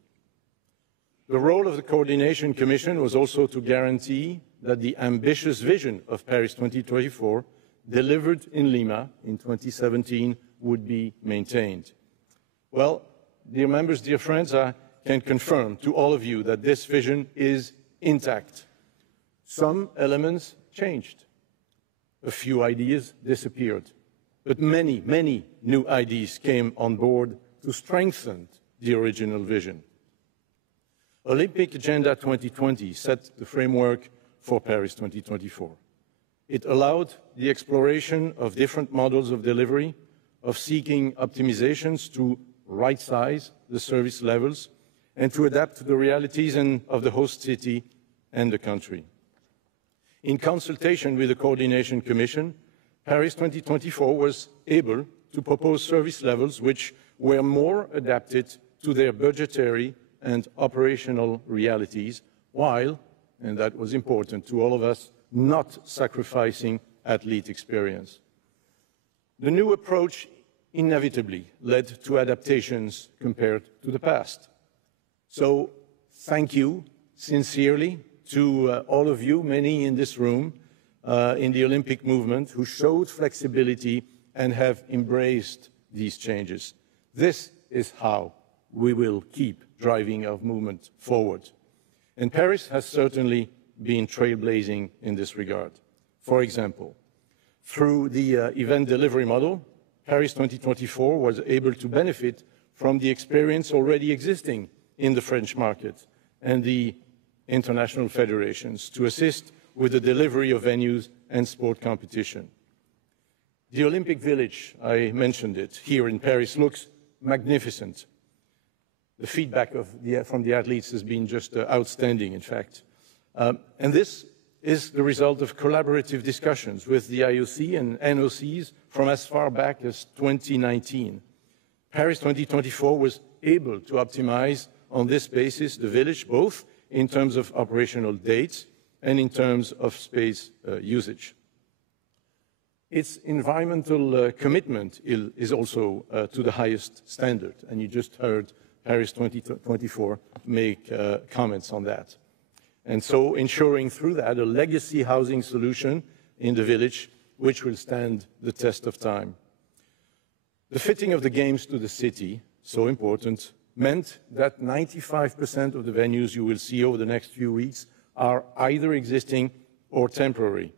The role of the Coordination Commission was also to guarantee that the ambitious vision of Paris 2024, delivered in Lima in 2017, would be maintained. Well, dear members, dear friends, I can confirm to all of you that this vision is intact. Some elements changed. A few ideas disappeared. But many, many new ideas came on board to strengthen the original vision. Olympic Agenda 2020 set the framework for Paris 2024. It allowed the exploration of different models of delivery, of seeking optimizations to right-size the service levels, and to adapt to the realities of the host city and the country. In consultation with the Coordination Commission, Paris 2024 was able to propose service levels which were more adapted to their budgetary and operational realities, while, and that was important to all of us, not sacrificing athlete experience. The new approach inevitably led to adaptations compared to the past. So, thank you sincerely to all of you, many in this room, in the Olympic movement, who showed flexibility and have embraced these changes. This is how we will keep driving our movement forward. And Paris has certainly been trailblazing in this regard. For example, through the event delivery model, Paris 2024 was able to benefit from the experience already existing in the French market and the international federations to assist with the delivery of venues and sport competition. The Olympic Village, I mentioned it, here in Paris looks magnificent. The feedback from the athletes has been just outstanding, in fact. And this is the result of collaborative discussions with the IOC and NOCs from as far back as 2019. Paris 2024 was able to optimize on this basis the village, both in terms of operational dates and in terms of space usage. Its environmental commitment is also to the highest standard, and you just heard Paris 2024 make comments on that. And so ensuring through that a legacy housing solution in the village which will stand the test of time. The fitting of the games to the city, so important, meant that 95% of the venues you will see over the next few weeks are either existing or temporary.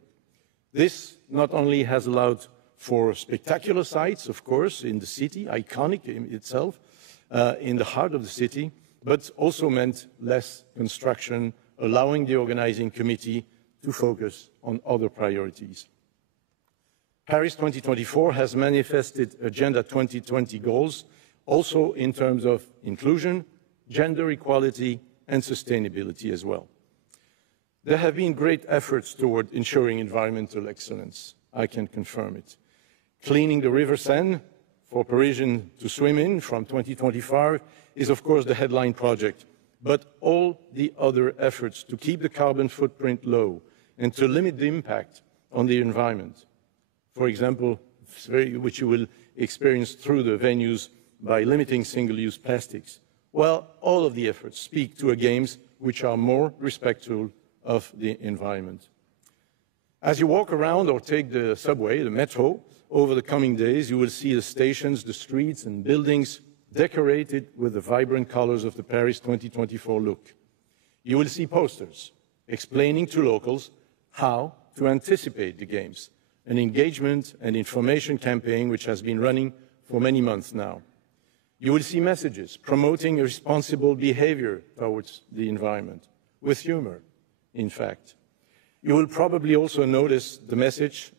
This not only has allowed for spectacular sites, of course, in the city, iconic in itself, in the heart of the city, but also meant less construction, allowing the organizing committee to focus on other priorities. Paris 2024 has manifested Agenda 2020 goals, also in terms of inclusion, gender equality, and sustainability as well. There have been great efforts toward ensuring environmental excellence. I can confirm it. Cleaning the River Seine for Parisians to swim in from 2025 is, of course, the headline project. But all the other efforts to keep the carbon footprint low and to limit the impact on the environment, for example, which you will experience through the venues by limiting single-use plastics, well, all of the efforts speak to games which are more respectful of the environment. As you walk around or take the subway, the metro, over the coming days, you will see the stations, the streets and buildings decorated with the vibrant colors of the Paris 2024 look. You will see posters explaining to locals how to anticipate the games, an engagement and information campaign which has been running for many months now. You will see messages promoting a responsible behavior towards the environment, with humor, in fact. You will probably also notice the message,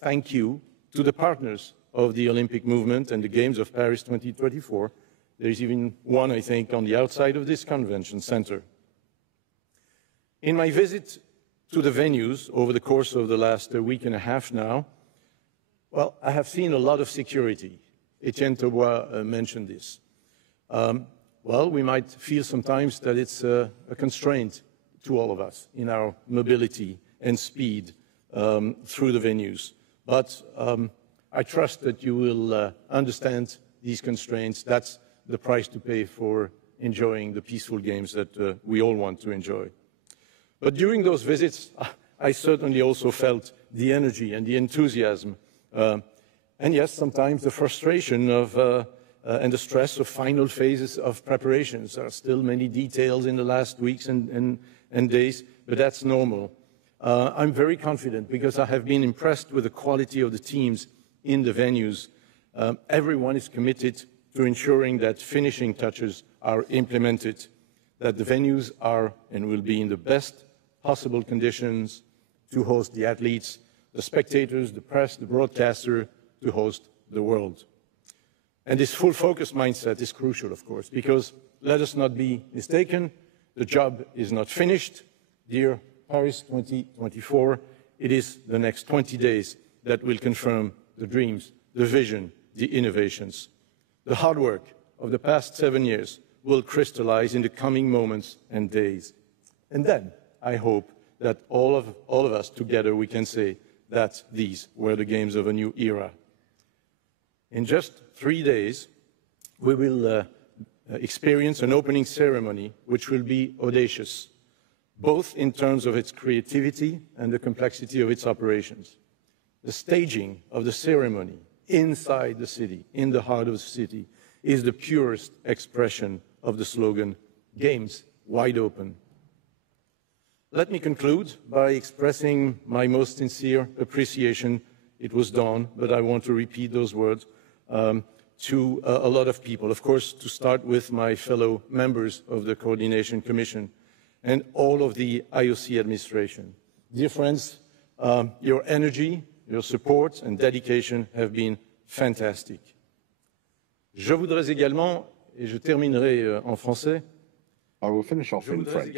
thank you, to the partners of the Olympic movement and the Games of Paris 2024. There's even one, I think, on the outside of this convention center. In my visit to the venues over the course of the last week and a half now, well, I have seen a lot of security. Etienne Taubois mentioned this. Well, we might feel sometimes that it's a constraint to all of us in our mobility and speed through the venues. But I trust that you will understand these constraints. That's the price to pay for enjoying the peaceful games that we all want to enjoy. But during those visits, I certainly also felt the energy and the enthusiasm, and yes, sometimes the frustration of, and the stress of final phases of preparations. There are still many details in the last weeks and days, but that's normal. I'm very confident because I have been impressed with the quality of the teams in the venues. Everyone is committed to ensuring that finishing touches are implemented, that the venues are and will be in the best possible conditions to host the athletes, the spectators, the press, the broadcaster, to host the world. And this full focus mindset is crucial, of course, because let us not be mistaken, the job is not finished. Dear Paris 2024, it is the next 20 days that will confirm the dreams, the vision, the innovations. The hard work of the past 7 years will crystallize in the coming moments and days. And then I hope that all of us together we can say that these were the games of a new era. In just 3 days, we will experience an opening ceremony which will be audacious, both in terms of its creativity and the complexity of its operations. The staging of the ceremony inside the city, in the heart of the city, is the purest expression of the slogan, Games Wide Open. Let me conclude by expressing my most sincere appreciation. It was dawn, but I want to repeat those words to a lot of people. Of course, to start with my fellow members of the Coordination Commission and all of the IOC administration. Dear friends, your energy, your support and dedication have been fantastic. Je voudrais également, et je terminerai en français, I will finish off in French.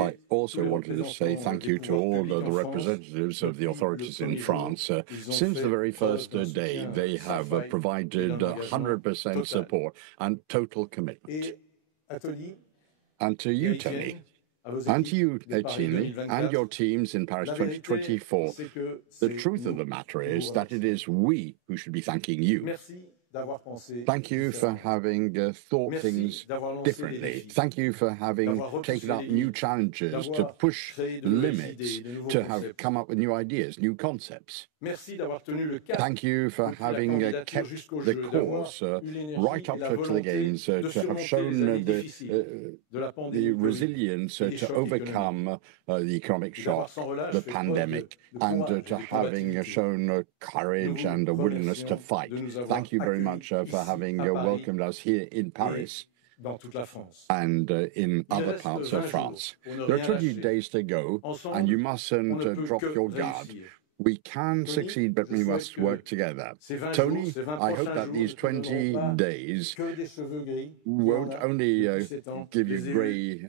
I also wanted to say thank you to all the representatives of the authorities in France. Since the very first day, they have provided 100% support and total commitment. And to you, Tony, and to you, Etienne, and your teams in Paris 2024, the truth of the matter is that it is we who should be thanking you. Thank you for having thought things differently. Thank you for having taken up new challenges, to push limits, to have come up with new ideas, new concepts. Thank you for having kept the course right up to the games, to have shown the resilience to overcome the economic shock, the pandemic, and to having shown courage and a willingness to fight. Thank you very much for having welcomed us here in Paris and in other parts of France. There are 20 days to go, and you mustn't drop your guard. We can succeed, but we must work together. Tony, I hope that these 20 days won't only give you grey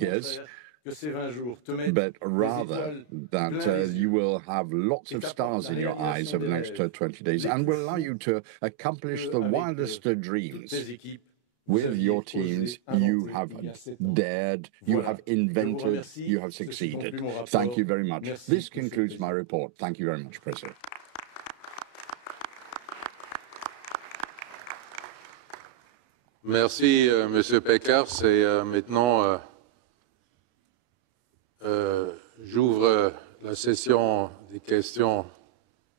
hairs, but rather that you will have lots of stars in your eyes over the next 20 days and will allow you to accomplish the wildest dreams. With your teams, you have dared, you have invented, you have succeeded. Thank you very much. This concludes my report. Thank you very much, President. Merci, Monsieur Pekars. Et maintenant, j'ouvre la session des questions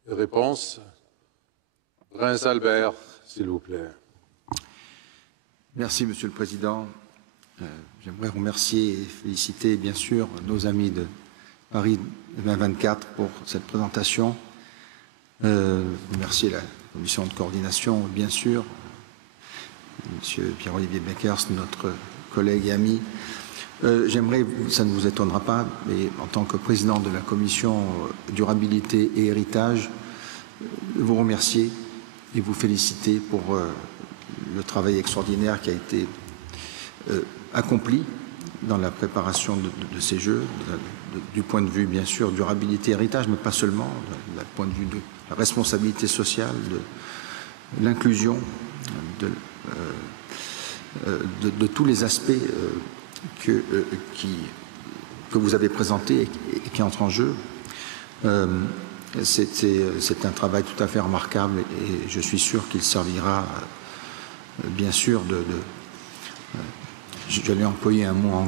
et réponses. Prince Albert, s'il vous plaît. Merci, Monsieur le Président. J'aimerais remercier et féliciter, bien sûr, nos amis de Paris 2024 pour cette présentation. Remercier la commission de coordination, bien sûr, Monsieur Pierre-Olivier Beckers, notre collègue et ami. J'aimerais, ça ne vous étonnera pas, mais en tant que président de la commission durabilité et héritage, vous remercier et vous féliciter pour le travail extraordinaire qui a été accompli dans la préparation de ces Jeux, du point de vue, bien sûr, durabilité et héritage, mais pas seulement, du point de vue de la responsabilité sociale, de l'inclusion, de tous les aspects que vous avez présentés et qui entrent en jeu. C'est un travail tout à fait remarquable et je suis sûr qu'il servira bien sûr j'allais employer un mot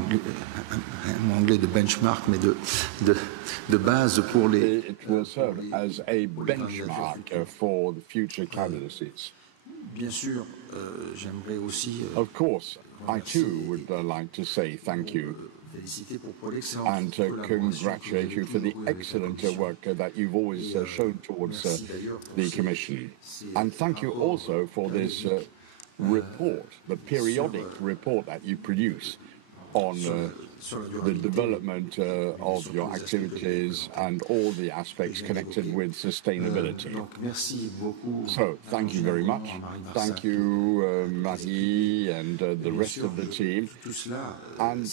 anglais de benchmark, mais de base pour les... It will serve as a benchmark for the future candidacies. Bien sûr, j'aimerais aussi... Of course, I too would like to say thank you and congratulate you for the excellent work that you've always shown towards the Commission. And thank you also for this report, the periodic report that you produce on the development of your activities and all the aspects connected with sustainability. So, thank you very much. Thank you, Marie, and the rest of the team. And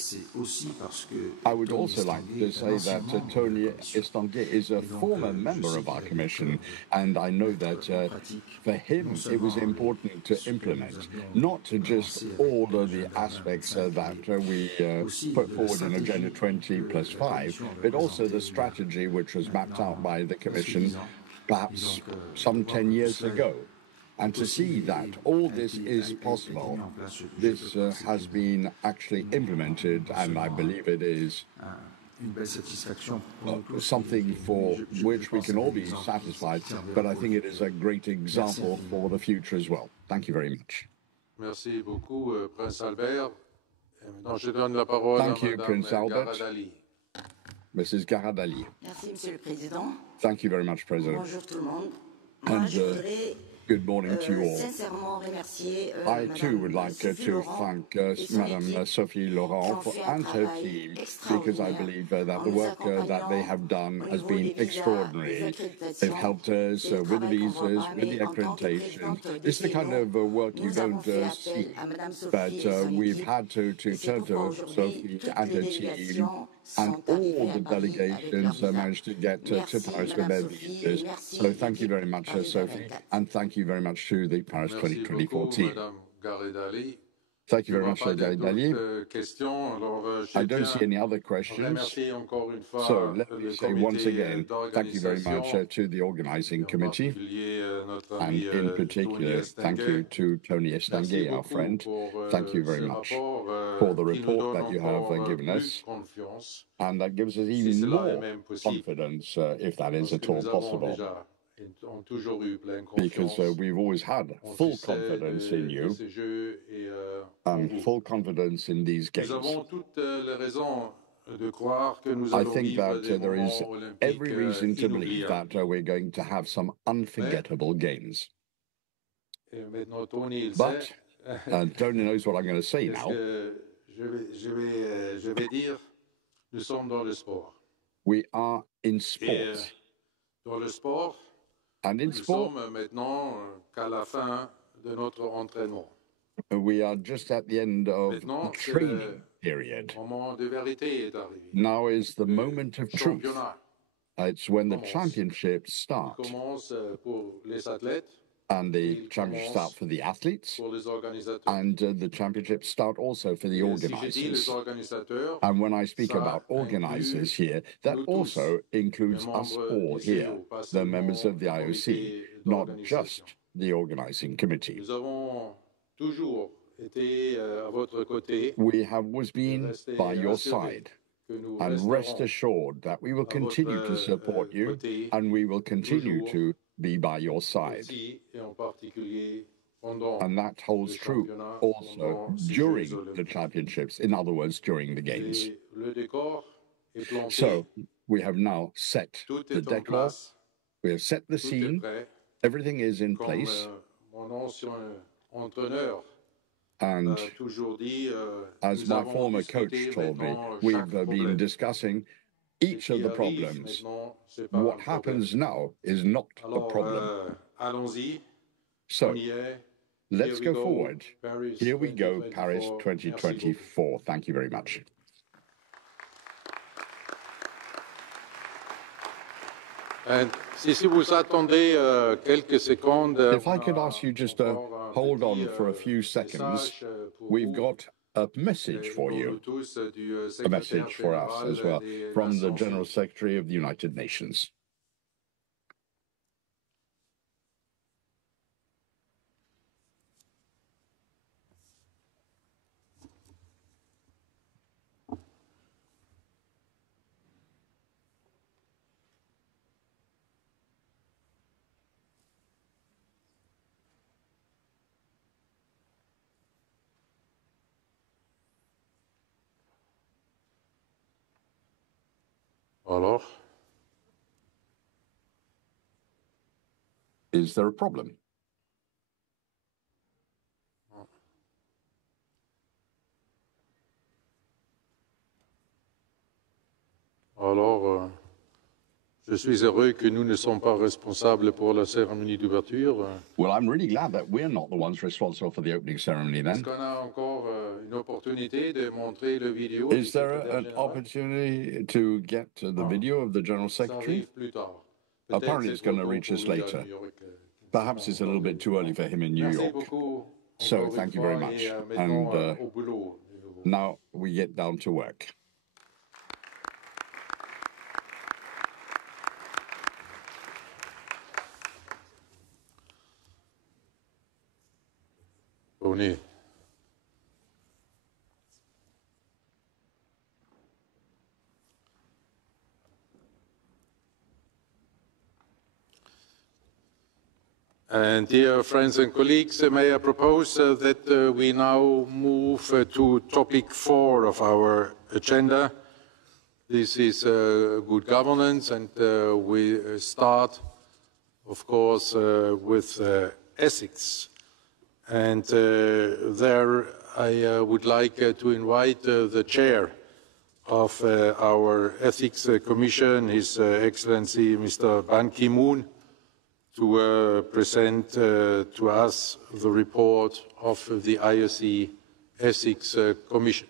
I would also like to say that Tony Estanguet is a former member of our commission, and I know that for him it was important to implement not just all of the aspects that we put forward in Agenda 20+5, but also the strategy which was mapped out by the Commission perhaps some 10 years ago. And to see that all this is possible, this has been actually implemented, and I believe it is something for which we can all be satisfied, but I think it is a great example for the future as well. Thank you very much. Merci beaucoup, Prince Albert. Maintenant, je donne la parole à Madame Garadali. Mrs. Garadali. Merci, Monsieur le Président. Thank you very much, President. Bonjour tout le monde. And good morning to you all. Sincèrement remercier I too would like to thank Madame Sophie Laurent and her team, because I believe that the work that they have done has been extraordinary. They've helped us with the visas, with the accreditation. This is the kind of work you don't see, but we've had to turn to Sophie and her team, and all the delegations managed to get to Paris with their visas. So thank you very much, Sophie, and thank you very much to the Paris 2024 team. Thank you very much, Garidali. I don't see any other questions. So let me say once again, thank you very much to the organizing committee, and in particular, thank you to Tony Estanguet, our friend. Thank you very much for the report that you have given us, and that gives us even more confidence, if that is at all possible. Because we've always had full confidence in you and full confidence in these games. I think that there is every reason to believe that we're going to have some unforgettable games. But Tony knows what I'm going to say now. We are in sports. And in sport, we are just at the end of the training period. Now is the moment of truth. It's when the championships start. And the championships start for the athletes, and the championships start also for the organizers. And when I speak about organizers here, that also includes us all here, the members of the IOC, not just the organizing committee. We have always been by your side, and rest assured that we will continue to support you, and we will continue to be by your side. And that holds true also during the championships, in other words, during the games. So we have now set the decor, we have set the scene, everything is in place. And as my former coach told me, we've been discussing each of the problems. What happens now is not the problem. So, let's go forward. Here we go, Paris 2024. Thank you very much. And if I could ask you just to hold on for a few seconds, we've got a message for you, a message for us as well, from the General Secretary of the United Nations. Alors? Is there a problem? Alors, je suis heureux que nous ne sommes pas responsables pour la cérémonie d'ouverture. Well, I'm really glad that we're not the ones responsible for the opening ceremony then. Est-ce qu'on a encore une opportunité de montrer le vidéo? Is there an opportunity to get the video of the General Ça Secretary? arrive plus tard. Apparently it's going to reach us later. Perhaps it's a little bit too early for him in New Merci York. beaucoup. So thank you very much. And Au boulot. now we get down to work. Bonnet. And dear friends and colleagues, may I propose that we now move to topic 4 of our agenda. This is good governance, and we start, of course, with ethics. And there I would like to invite the chair of our Ethics Commission, His Excellency Mr. Ban Ki-moon, to present to us the report of the IOC Ethics Commission.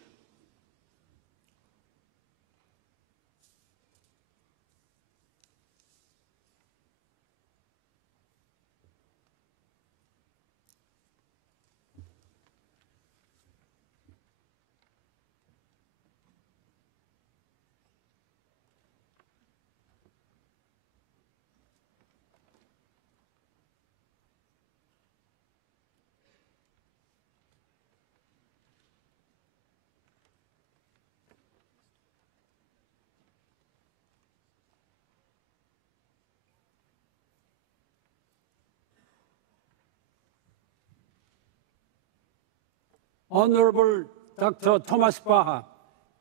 Honorable Dr. Thomas Bach,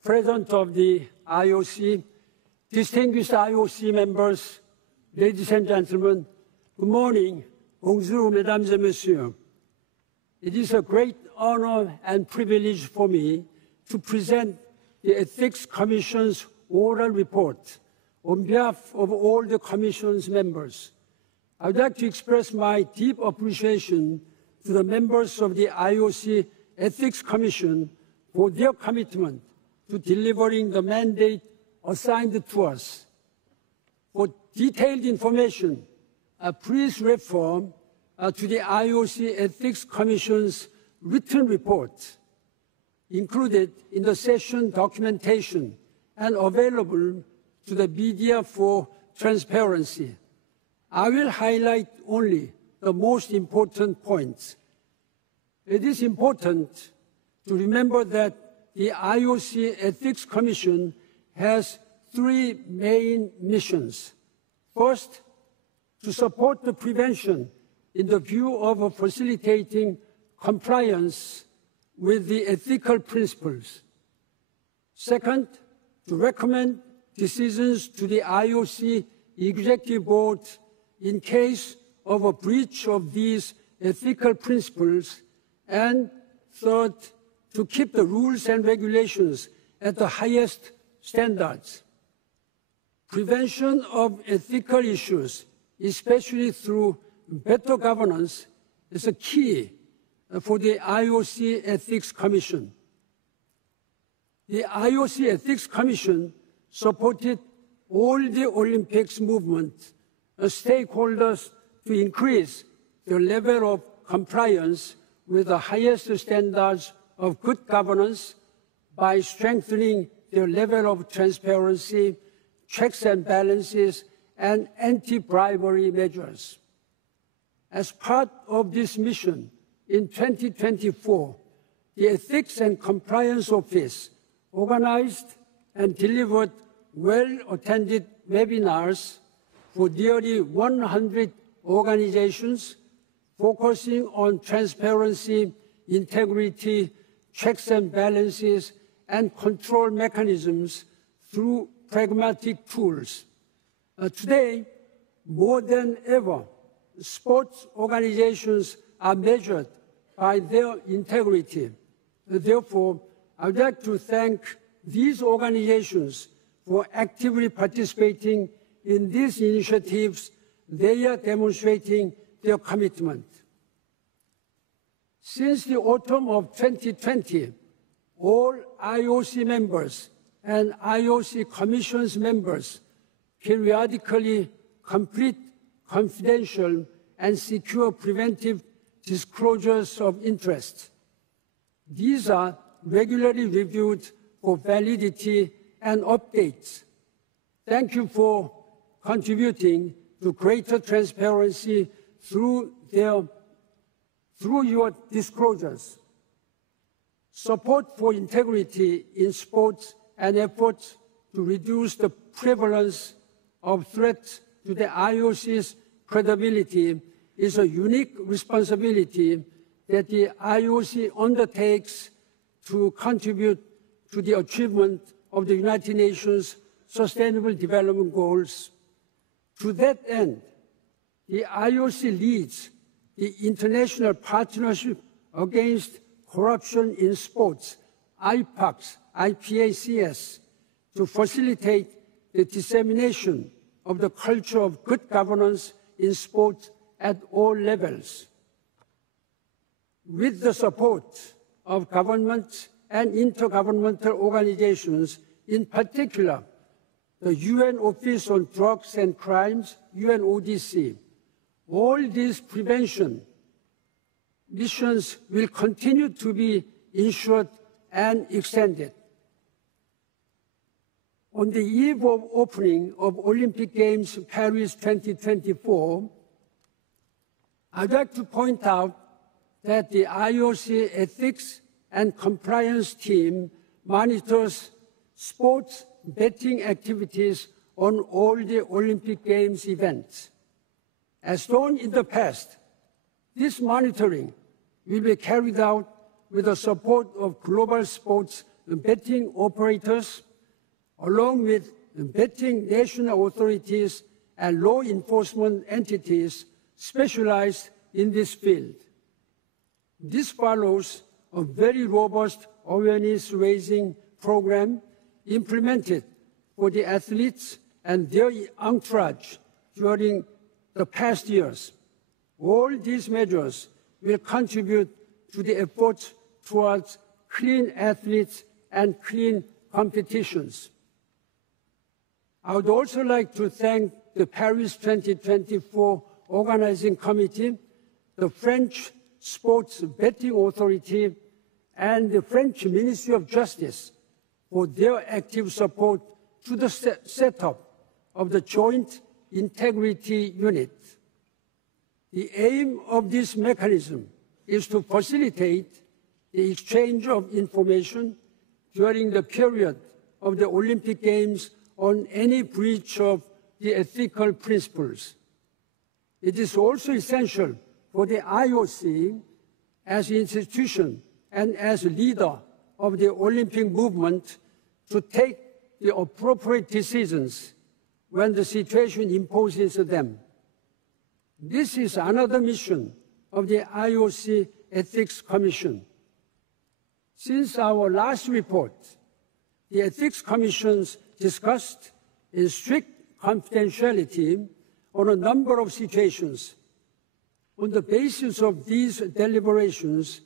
President of the IOC, distinguished IOC members, ladies and gentlemen, good morning. Bonjour, mesdames et messieurs. It is a great honor and privilege for me to present the Ethics Commission's oral report on behalf of all the Commission's members. I would like to express my deep appreciation to the members of the IOC Ethics Commission for their commitment to delivering the mandate assigned to us. For detailed information, please refer to the IOC Ethics Commission's written report included in the session documentation and available to the media for transparency. I will highlight only the most important points. It is important to remember that the IOC Ethics Commission has 3 main missions. First, to support the prevention in the view of facilitating compliance with the ethical principles. Second, to recommend decisions to the IOC Executive Board in case of a breach of these ethical principles. And third, to keep the rules and regulations at the highest standards. Prevention of ethical issues, especially through better governance, is a key for the IOC Ethics Commission. The IOC Ethics Commission supported all the Olympics movement stakeholders to increase their level of compliance with the highest standards of good governance by strengthening their level of transparency, checks and balances, and anti-bribery measures. As part of this mission, in 2024, the Ethics and Compliance Office organized and delivered well-attended webinars for nearly 100 organizations focusing on transparency, integrity, checks and balances, and control mechanisms through pragmatic tools. Today, more than ever, sports organizations are measured by their integrity. Therefore, I would like to thank these organizations for actively participating in these initiatives. They are demonstrating their commitment. Since the autumn of 2020, all IOC members and IOC Commission's members periodically complete confidential and secure preventive disclosures of interest. These are regularly reviewed for validity and updates. Thank you for contributing to greater transparency through your disclosures. Support for integrity in sports and efforts to reduce the prevalence of threats to the IOC's credibility is a unique responsibility that the IOC undertakes to contribute to the achievement of the United Nations Sustainable Development Goals. To that end, the IOC leads the International Partnership Against Corruption in Sports, IPACS, to facilitate the dissemination of the culture of good governance in sports at all levels. With the support of governments and intergovernmental organizations, in particular, the UN Office on Drugs and Crimes, UNODC, all these prevention missions will continue to be ensured and extended. On the eve of opening of Olympic Games Paris 2024, I'd like to point out that the IOC Ethics and Compliance Team monitors sports betting activities on all the Olympic Games events. As done in the past, this monitoring will be carried out with the support of global sports betting operators, along with betting national authorities and law enforcement entities specialized in this field. This follows a very robust awareness-raising program implemented for the athletes and their entourage during the past years. All these measures will contribute to the efforts towards clean athletes and clean competitions. I would also like to thank the Paris 2024 Organizing Committee, the French Sports Betting Authority, and the French Ministry of Justice for their active support to the setup of the Joint Integrity Unit. The aim of this mechanism is to facilitate the exchange of information during the period of the Olympic Games on any breach of the ethical principles. It is also essential for the IOC as an institution and as a leader of the Olympic movement to take the appropriate decisions when the situation imposes them. This is another mission of the IOC Ethics Commission. Since our last report, the Ethics Commissions discussed in strict confidentiality on a number of situations. On the basis of these deliberations,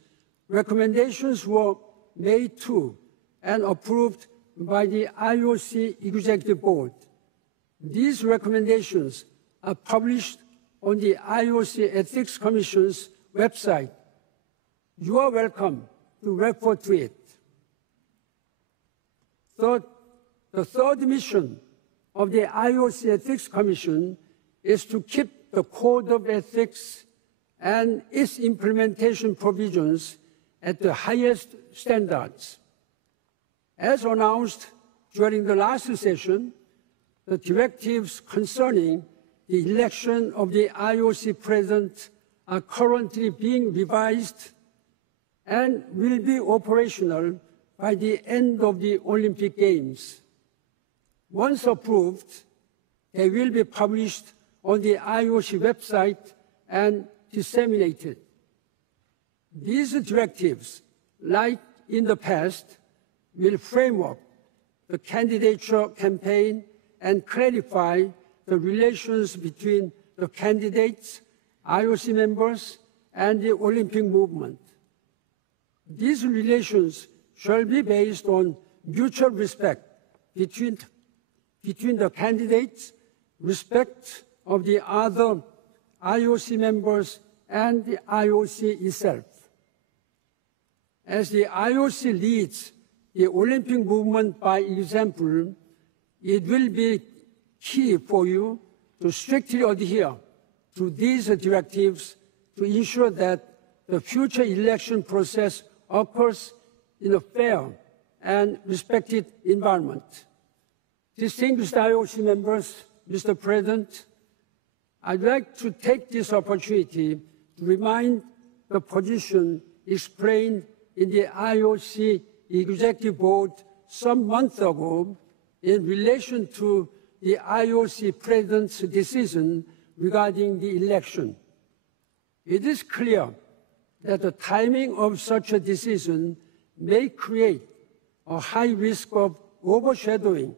recommendations were made to and approved by the IOC Executive Board. These recommendations are published on the IOC Ethics Commission's website. You are welcome to refer to it. Third, the third mission of the IOC Ethics Commission is to keep the Code of Ethics and its implementation provisions at the highest standards. As announced during the last session, the directives concerning the election of the IOC president are currently being revised and will be operational by the end of the Olympic Games. Once approved, they will be published on the IOC website and disseminated. These directives, like in the past, will frame up the candidature campaign and clarify the relations between the candidates, IOC members, and the Olympic movement. These relations shall be based on mutual respect between the candidates, respect of the other IOC members, and the IOC itself. As the IOC leads the Olympic movement by example, it will be key for you to strictly adhere to these directives to ensure that the future election process occurs in a fair and respected environment. Distinguished IOC members, Mr. President, I'd like to take this opportunity to remind the position explained in the IOC Executive Board some months ago in relation to the IOC President's decision regarding the election. It is clear that the timing of such a decision may create a high risk of overshadowing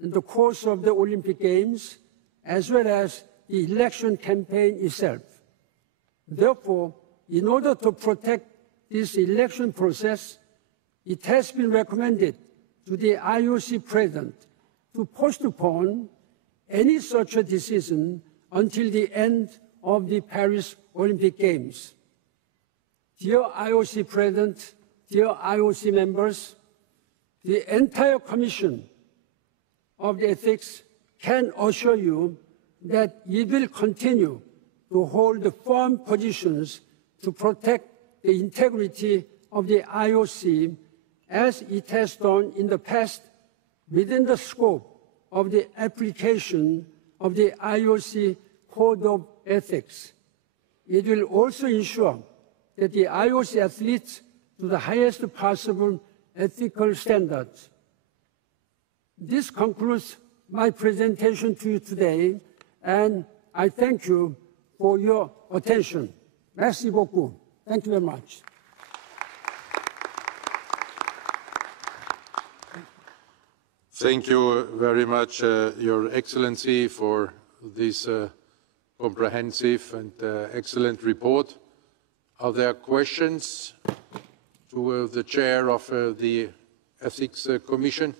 in the course of the Olympic Games, as well as the election campaign itself. Therefore, in order to protect this election process, it has been recommended to the IOC President to postpone any such a decision until the end of the Paris Olympic Games. Dear IOC President, dear IOC members, the entire Commission of the Ethics can assure you that it will continue to hold the firm positions to protect the integrity of the IOC as it has done in the past within the scope of the application of the IOC Code of Ethics. It will also ensure that the IOC athletes to the highest possible ethical standards. This concludes my presentation to you today, and I thank you for your attention. Merci beaucoup. Thank you very much. Thank you very much, Your Excellency, for this comprehensive and excellent report. Are there questions to the chair of the Ethics Commission?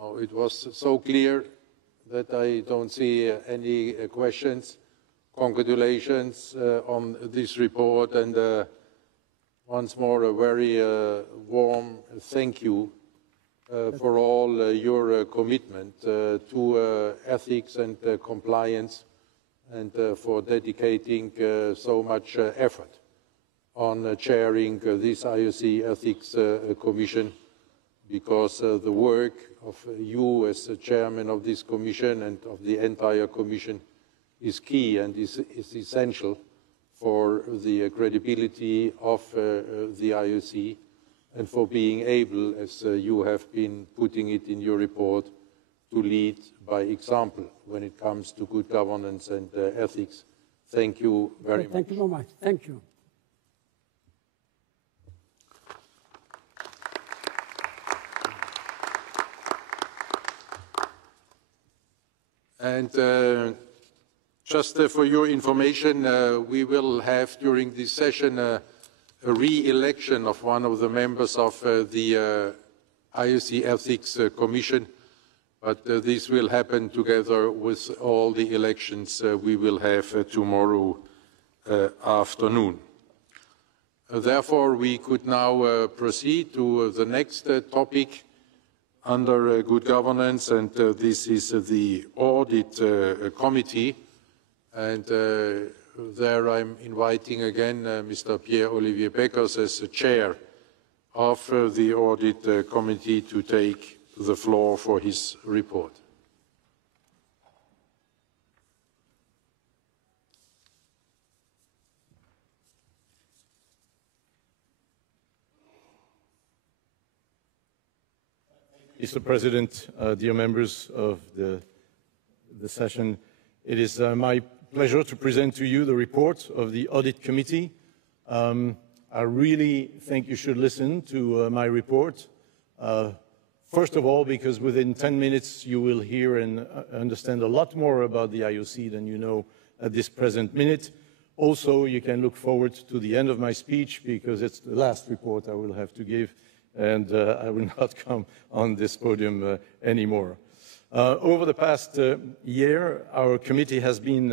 Oh, it was so clear that I don't see any questions. Congratulations on this report, and once more a very warm thank you for all your commitment to ethics and compliance, and for dedicating so much effort on chairing this IOC Ethics Commission, because the work of you as the chairman of this commission and of the entire commission is key and is essential for the credibility of the IOC, and for being able, as you have been putting it in your report, to lead by example when it comes to good governance and ethics. Thank you very much. Thank you very much. Thank you. And just for your information, we will have during this session a re-election of one of the members of the IOC Ethics Commission, but this will happen together with all the elections we will have tomorrow afternoon. Therefore, we could now proceed to the next topic under good governance, and this is the Audit Committee. And there I'm inviting again Mr. Pierre-Olivier Beckers as the chair of the Audit Committee to take the floor for his report. Mr. President, dear members of the session, it is my pleasure to present to you the report of the Audit Committee. I really think you should listen to my report. First of all, because within 10 minutes you will hear and understand a lot more about the IOC than you know at this present minute. Also, you can look forward to the end of my speech because it's the last report I will have to give, and I will not come on this podium anymore. Over the past year, our committee has been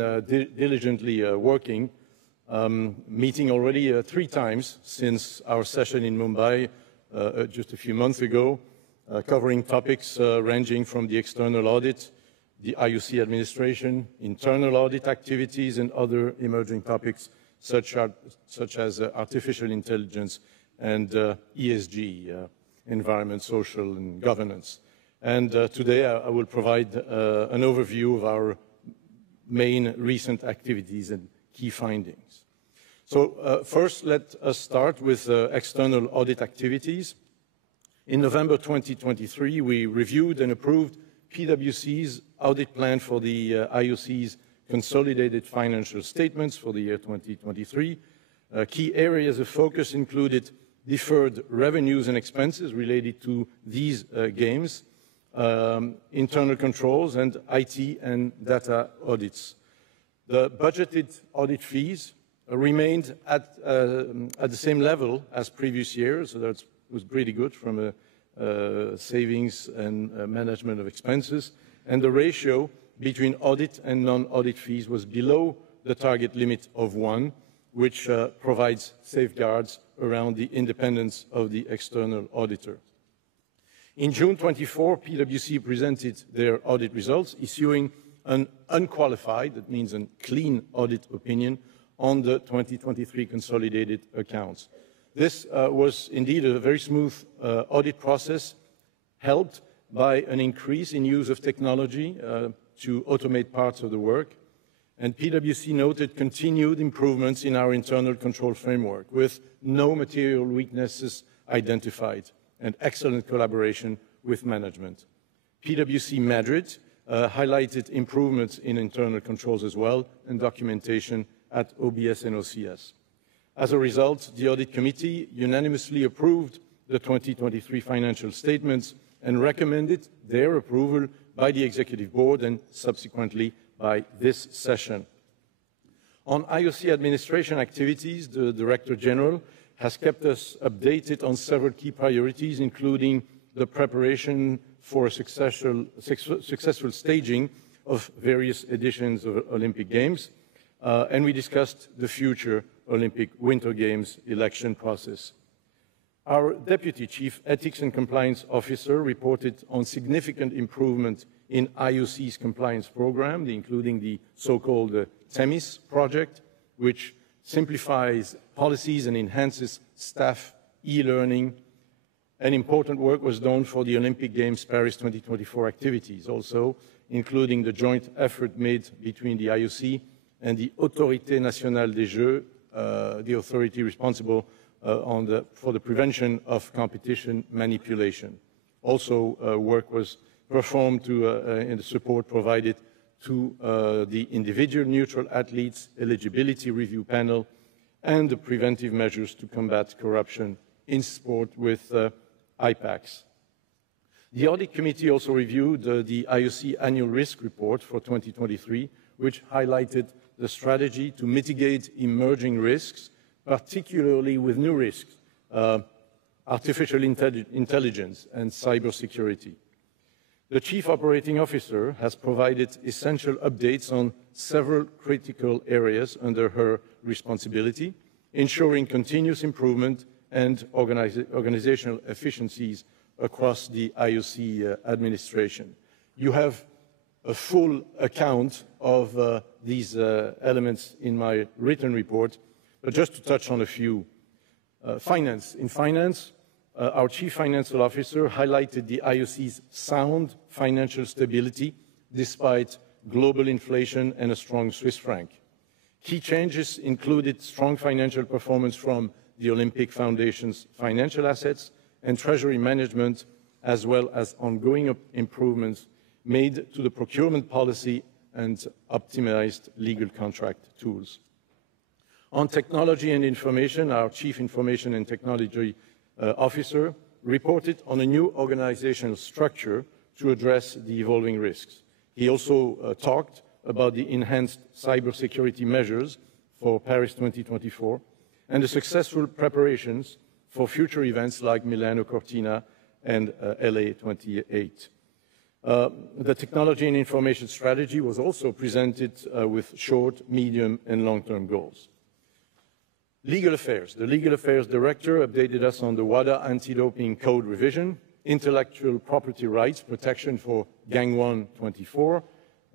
diligently working, meeting already 3 times since our session in Mumbai just a few months ago, covering topics ranging from the external audit, the IOC administration, internal audit activities, and other emerging topics such as artificial intelligence and ESG, environment, social, and governance. And today I will provide an overview of our main recent activities and key findings. So first, let us start with external audit activities. In November 2023, we reviewed and approved PwC's audit plan for the IOC's consolidated financial statements for the year 2023. Key areas of focus included deferred revenues and expenses related to these games, internal controls, and IT and data audits. The budgeted audit fees remained at the same level as previous years, so that was pretty good from a savings and management of expenses. And the ratio between audit and non-audit fees was below the target limit of 1, which provides safeguards around the independence of the external auditor. In June 24, PwC presented their audit results, issuing an unqualified, that means a clean audit opinion, on the 2023 consolidated accounts. This was indeed a very smooth audit process, helped by an increase in use of technology to automate parts of the work. And PwC noted continued improvements in our internal control framework, with no material weaknesses identified, and excellent collaboration with management. PwC Madrid highlighted improvements in internal controls as well, and documentation at OBS and OCS. As a result, the Audit Committee unanimously approved the 2023 financial statements and recommended their approval by the Executive Board and subsequently by this session. On IOC administration activities, the Director General has kept us updated on several key priorities, including the preparation for a successful staging of various editions of Olympic Games, and we discussed the future Olympic Winter Games election process. Our Deputy Chief Ethics and Compliance Officer reported on significant improvement in IOC's compliance program, including the so-called TEMIS project, which simplifies policies and enhances staff e-learning. And important work was done for the Olympic Games Paris 2024 activities, also including the joint effort made between the IOC and the Autorité Nationale des Jeux, the authority responsible for the prevention of competition manipulation. Also, work was performed in the support provided to the individual neutral athletes eligibility review panel and the preventive measures to combat corruption in sport with IPACs. The Audit Committee also reviewed the IOC annual risk report for 2023, which highlighted the strategy to mitigate emerging risks, particularly with new risks, artificial intelligence and cybersecurity. The Chief Operating Officer has provided essential updates on several critical areas under her responsibility, ensuring continuous improvement and organizational efficiencies across the IOC administration. You have a full account of these elements in my written report, but just to touch on a few. Finance. In finance, our Chief Financial Officer highlighted the IOC's sound financial stability despite global inflation and a strong Swiss franc. Key changes included strong financial performance from the Olympic Foundation's financial assets and treasury management as well as ongoing improvements made to the procurement policy and optimized legal contract tools. On technology and information, our Chief Information and Technology Officer reported on a new organizational structure to address the evolving risks. He also talked about the enhanced cybersecurity measures for Paris 2024 and the successful preparations for future events like Milano Cortina and LA 28. The technology and information strategy was also presented with short, medium, and long-term goals. Legal affairs. The Legal Affairs Director updated us on the WADA anti-doping code revision, intellectual property rights protection for Gangwon 24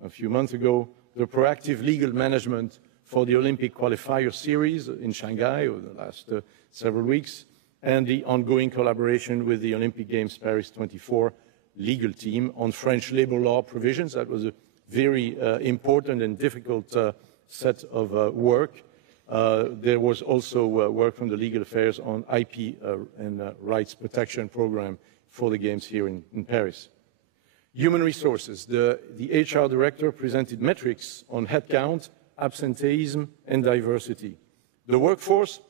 a few months ago, the proactive legal management for the Olympic qualifier series in Shanghai over the last several weeks, and the ongoing collaboration with the Olympic Games Paris 24 legal team on French labor law provisions. That was a very important and difficult set of work. There was also work from the Legal Affairs on IP and rights protection program for the Games here in Paris. Human resources. The HR Director presented metrics on headcount, absenteeism, and diversity. The workforce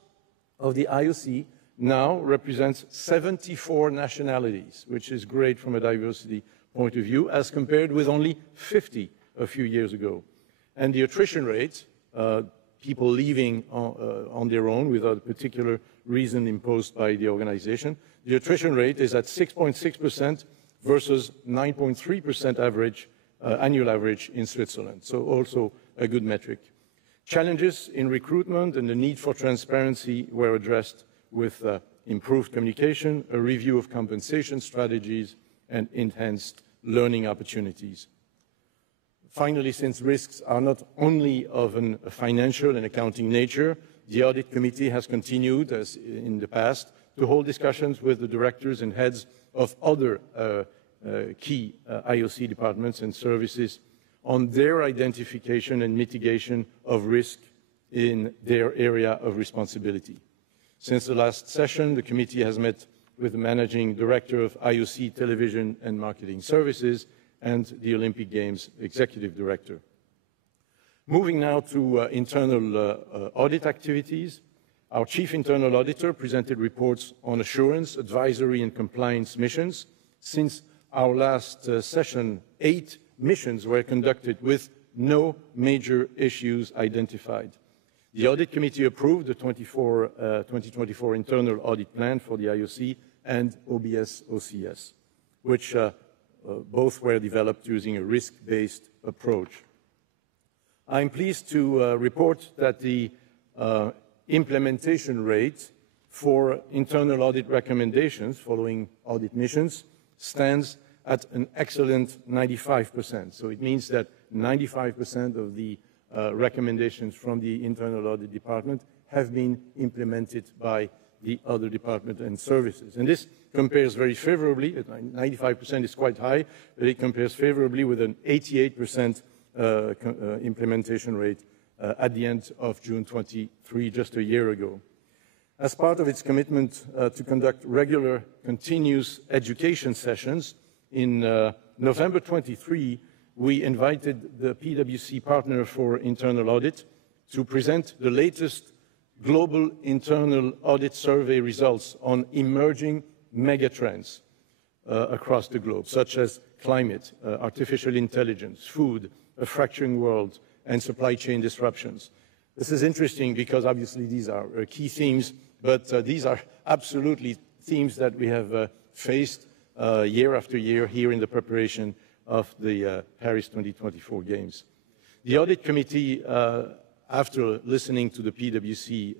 of the IOC now represents 74 nationalities, which is great from a diversity point of view, as compared with only 50 a few years ago. And the attrition rate, people leaving on their own without a particular reason imposed by the organization, the attrition rate is at 6.6% versus 9.3% average, annual average in Switzerland. So also a good metric. Challenges in recruitment and the need for transparency were addressed with improved communication, a review of compensation strategies, and enhanced learning opportunities. Finally, since risks are not only of a financial and accounting nature, the Audit Committee has continued, as in the past, to hold discussions with the directors and heads of other key IOC departments and services on their identification and mitigation of risk in their area of responsibility. Since the last session, the committee has met with the Managing Director of IOC Television and Marketing Services and the Olympic Games Executive Director. Moving now to internal audit activities, our Chief Internal Auditor presented reports on assurance, advisory, and compliance missions. Since our last session, 8 missions were conducted with no major issues identified. The Audit Committee approved the 2024 Internal Audit Plan for the IOC and OBS-OCS, which both were developed using a risk-based approach. I'm pleased to report that the implementation rate for internal audit recommendations following audit missions stands at an excellent 95%. So it means that 95% of the recommendations from the internal audit department have been implemented by the other department and services. And this compares very favorably, 95% is quite high, but it compares favorably with an 88% implementation rate at the end of June 23, just a year ago. As part of its commitment to conduct regular continuous education sessions, in November 23, we invited the PwC partner for internal audit to present the latest global internal audit survey results on emerging megatrends across the globe, such as climate, artificial intelligence, food, a fracturing world, and supply chain disruptions. This is interesting because obviously these are key themes, but these are absolutely themes that we have faced year after year here in the preparation of the Paris 2024 Games. The Audit Committee, after listening to the PwC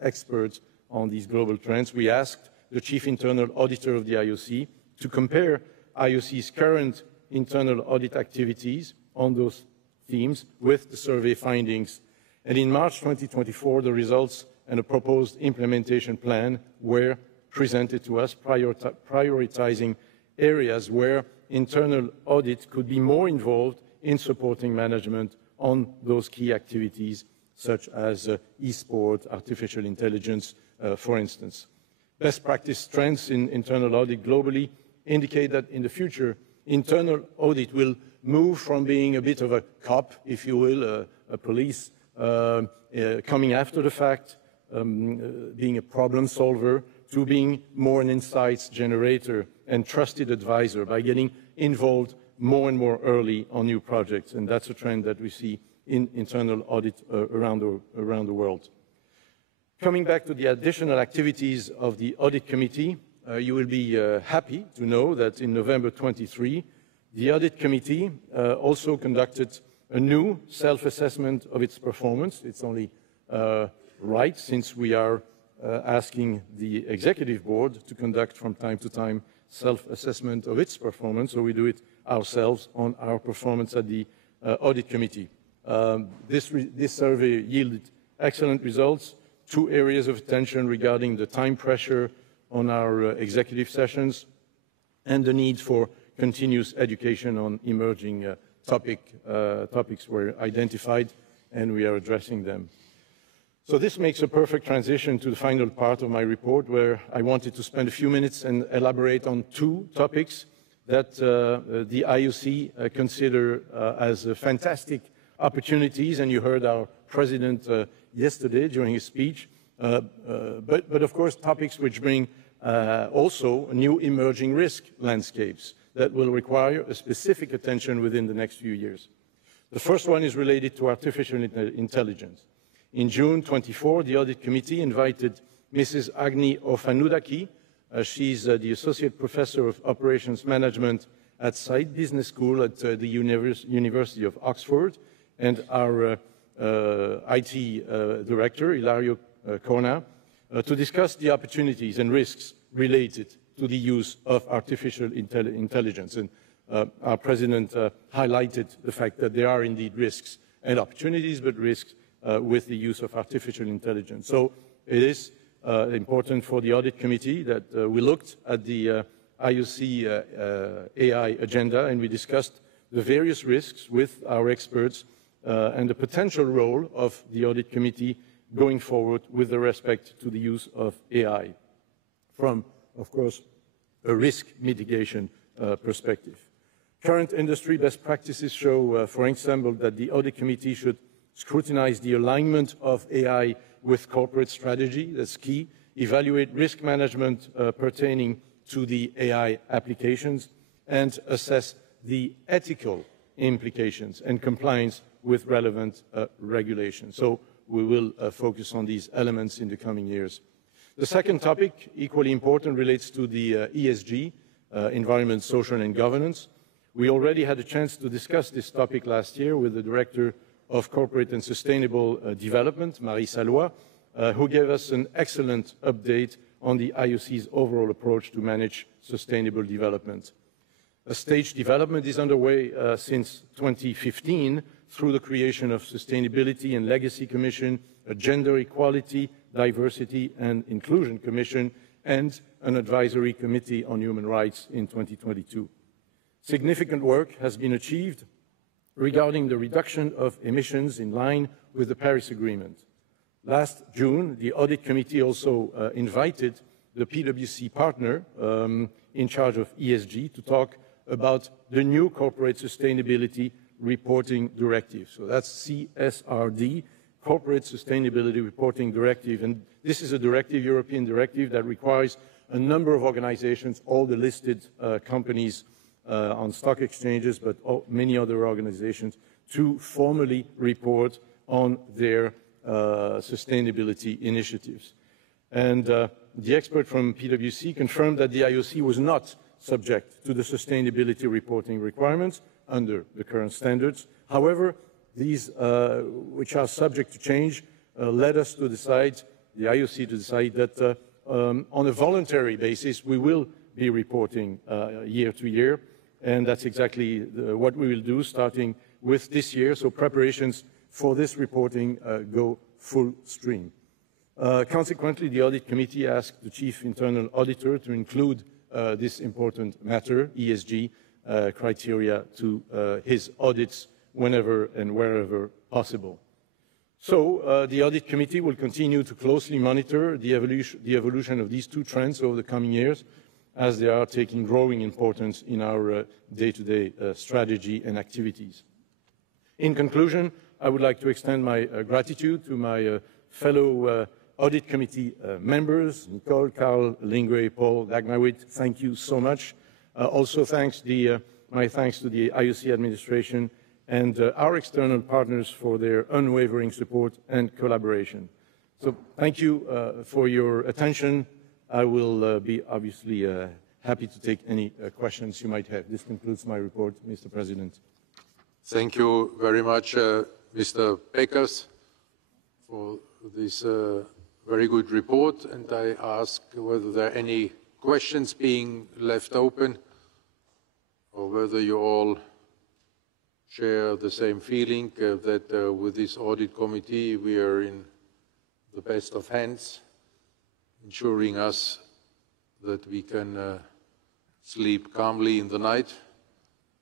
experts on these global trends, we asked the Chief Internal Auditor of the IOC to compare IOC's current internal audit activities on those themes with the survey findings. And in March 2024, the results and a proposed implementation plan were presented to us, prioritizing areas where internal audit could be more involved in supporting management on those key activities, such as esports, artificial intelligence, for instance. Best practice trends in internal audit globally indicate that in the future, internal audit will move from being a bit of a cop, if you will, a police coming after the fact, being a problem solver, to being more an insights generator and trusted advisor by getting involved more and more early on new projects. And that's a trend that we see in internal audit around the world. Coming back to the additional activities of the Audit Committee, you will be happy to know that in November 23, the Audit Committee also conducted a new self-assessment of its performance. It's only right, since we are asking the Executive Board to conduct from time to time self-assessment of its performance, so we do it ourselves on our performance at the Audit Committee. This survey yielded excellent results, 2 areas of attention regarding the time pressure on our executive sessions and the need for continuous education on emerging topics were identified, and we are addressing them. So this makes a perfect transition to the final part of my report, where I wanted to spend a few minutes and elaborate on 2 topics that the IOC consider as fantastic opportunities, and you heard our president yesterday during his speech, but of course topics which bring also new emerging risk landscapes that will require a specific attention within the next few years. The first one is related to artificial intelligence. In June 24, the Audit Committee invited Mrs. Agni Ofanudaki. She's the Associate Professor of Operations Management at Said Business School at the University of Oxford, and our IT Director, Ilario Corna, to discuss the opportunities and risks related to the use of artificial intelligence. And our President highlighted the fact that there are indeed risks and opportunities, but risks with the use of artificial intelligence. So it is important for the Audit Committee that we looked at the IOC AI agenda, and we discussed the various risks with our experts and the potential role of the Audit Committee going forward with respect to the use of AI from, of course, a risk mitigation perspective. Current industry best practices show, for example, that the Audit Committee should scrutinize the alignment of AI with corporate strategy, that's key, evaluate risk management pertaining to the AI applications, and assess the ethical implications and compliance with relevant regulations. So we will focus on these elements in the coming years. The second topic, equally important, relates to the ESG, environment, social and governance. We already had a chance to discuss this topic last year with the Director of Corporate and Sustainable Development, Marie Salois, who gave us an excellent update on the IOC's overall approach to manage sustainable development. A staged development is underway since 2015 through the creation of Sustainability and Legacy Commission, a Gender Equality, Diversity and Inclusion Commission, and an Advisory Committee on Human Rights in 2022. Significant work has been achieved regarding the reduction of emissions in line with the Paris Agreement. Last June, the Audit Committee also invited the PwC partner in charge of ESG to talk about the new Corporate Sustainability Reporting Directive. So that's CSRD, Corporate Sustainability Reporting Directive. And this is a directive, European directive, that requires a number of organizations, all the listed companies on stock exchanges, but many other organizations, to formally report on their sustainability initiatives. And the expert from PwC confirmed that the IOC was not subject to the sustainability reporting requirements under the current standards. However, these, which are subject to change, led us to decide, the IOC to decide that on a voluntary basis, we will be reporting year to year. And that's exactly what we will do starting with this year. So preparations for this reporting go full stream. Consequently, the Audit Committee asked the Chief Internal Auditor to include this important matter, ESG criteria, to his audits whenever and wherever possible. So the Audit Committee will continue to closely monitor the evolution of these 2 trends over the coming years, as they are taking growing importance in our day-to-day strategy and activities. In conclusion, I would like to extend my gratitude to my fellow Audit Committee members, Nicole, Carl, Lingwe, Paul, Dagmawit. Thank you so much. Also, my thanks to the IOC administration and our external partners for their unwavering support and collaboration. So thank you for your attention. I will be obviously happy to take any questions you might have. This concludes my report, Mr. President. Thank you very much, Mr. Beckers, for this very good report. And I ask whether there are any questions being left open, or whether you all share the same feeling that with this audit committee we are in the best of hands, ensuring us that we can sleep calmly in the night.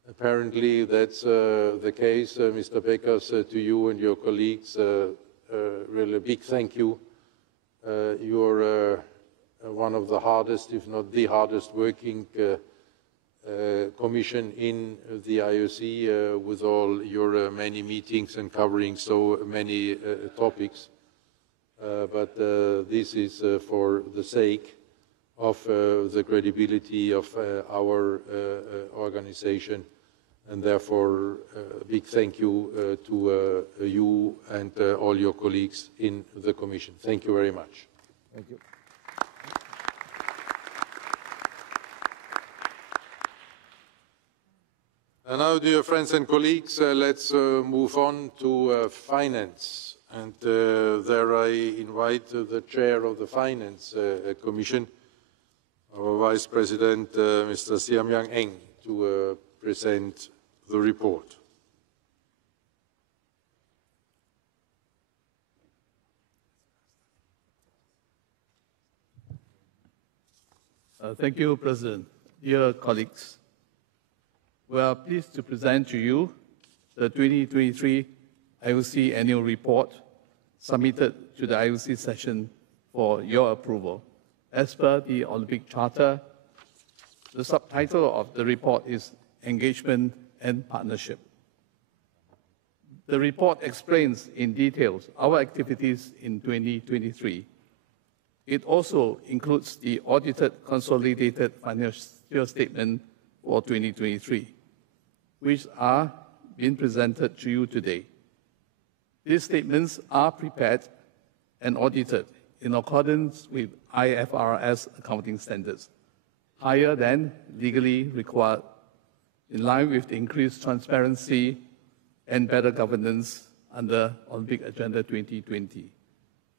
Apparently that's the case. Mr. Beckers, to you and your colleagues, really a big thank you. You're one of the hardest, if not the hardest working commission in the IOC with all your many meetings and covering so many topics. But this is for the sake of the credibility of our organization, and therefore a big thank you to you and all your colleagues in the Commission. Thank you very much. Thank you. And now, dear friends and colleagues, let's move on to finance. And there I invite the chair of the Finance Commission, our Vice President, Mr. Siam-Yang Eng, to present the report. Thank you, President. Dear colleagues, we are pleased to present to you the 2023 IOC Annual Report submitted to the IOC session for your approval. As per the Olympic Charter, the subtitle of the report is Engagement and Partnership. The report explains in details our activities in 2023. It also includes the audited consolidated financial statement for 2023, which are being presented to you today. These statements are prepared and audited in accordance with IFRS accounting standards, higher than legally required, in line with the increased transparency and better governance under Olympic Agenda 2020,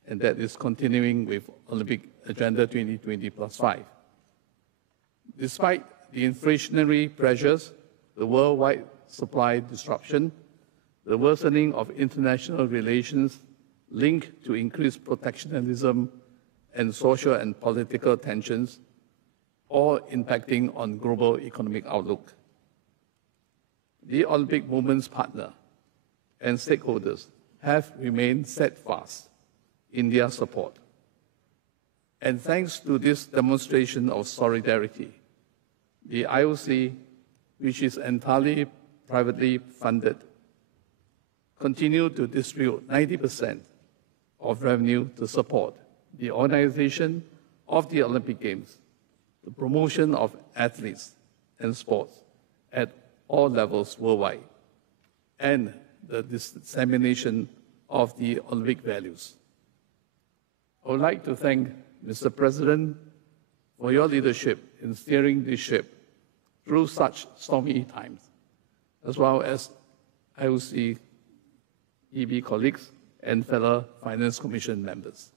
and that is continuing with Olympic Agenda 2020+5. Despite the inflationary pressures, the worldwide supply disruption, the worsening of international relations linked to increased protectionism and social and political tensions, all impacting on global economic outlook. The Olympic movement's partner and stakeholders have remained steadfast in their support. And thanks to this demonstration of solidarity, the IOC, which is entirely privately funded, continue to distribute 90% of revenue to support the organization of the Olympic Games, the promotion of athletes and sports at all levels worldwide, and the dissemination of the Olympic values. I would like to thank Mr. President for your leadership in steering this ship through such stormy times, as well as IOC EB colleagues and fellow Finance Commission members.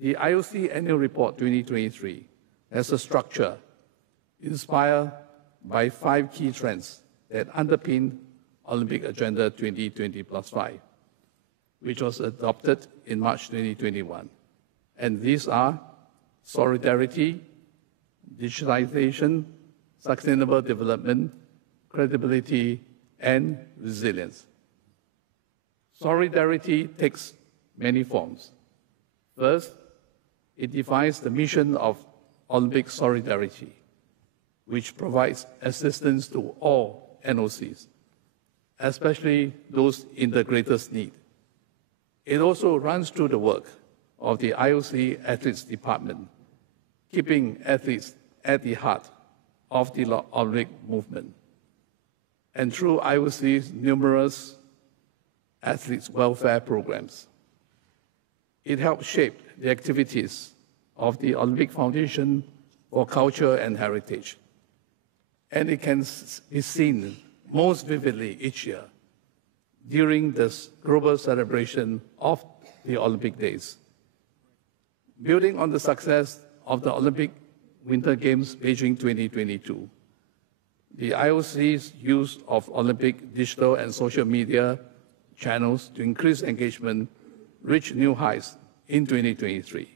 The IOC Annual Report 2023 has a structure inspired by 5 key trends that underpin Olympic Agenda 2020+5, which was adopted in March 2021. And these are solidarity, digitalization, sustainable development, credibility, and resilience. Solidarity takes many forms. First, it defines the mission of Olympic Solidarity, which provides assistance to all NOCs, especially those in the greatest need. It also runs through the work of the IOC Athletes Department, keeping athletes at the heart of the Olympic movement. And through IOC's numerous athletes' welfare programs, it helps shape the activities of the Olympic Foundation for Culture and Heritage. And it can be seen most vividly each year during this global celebration of the Olympic Days. Building on the success of the Olympic Winter Games Beijing 2022, the IOC's use of Olympic digital and social media channels to increase engagement reached new heights in 2023,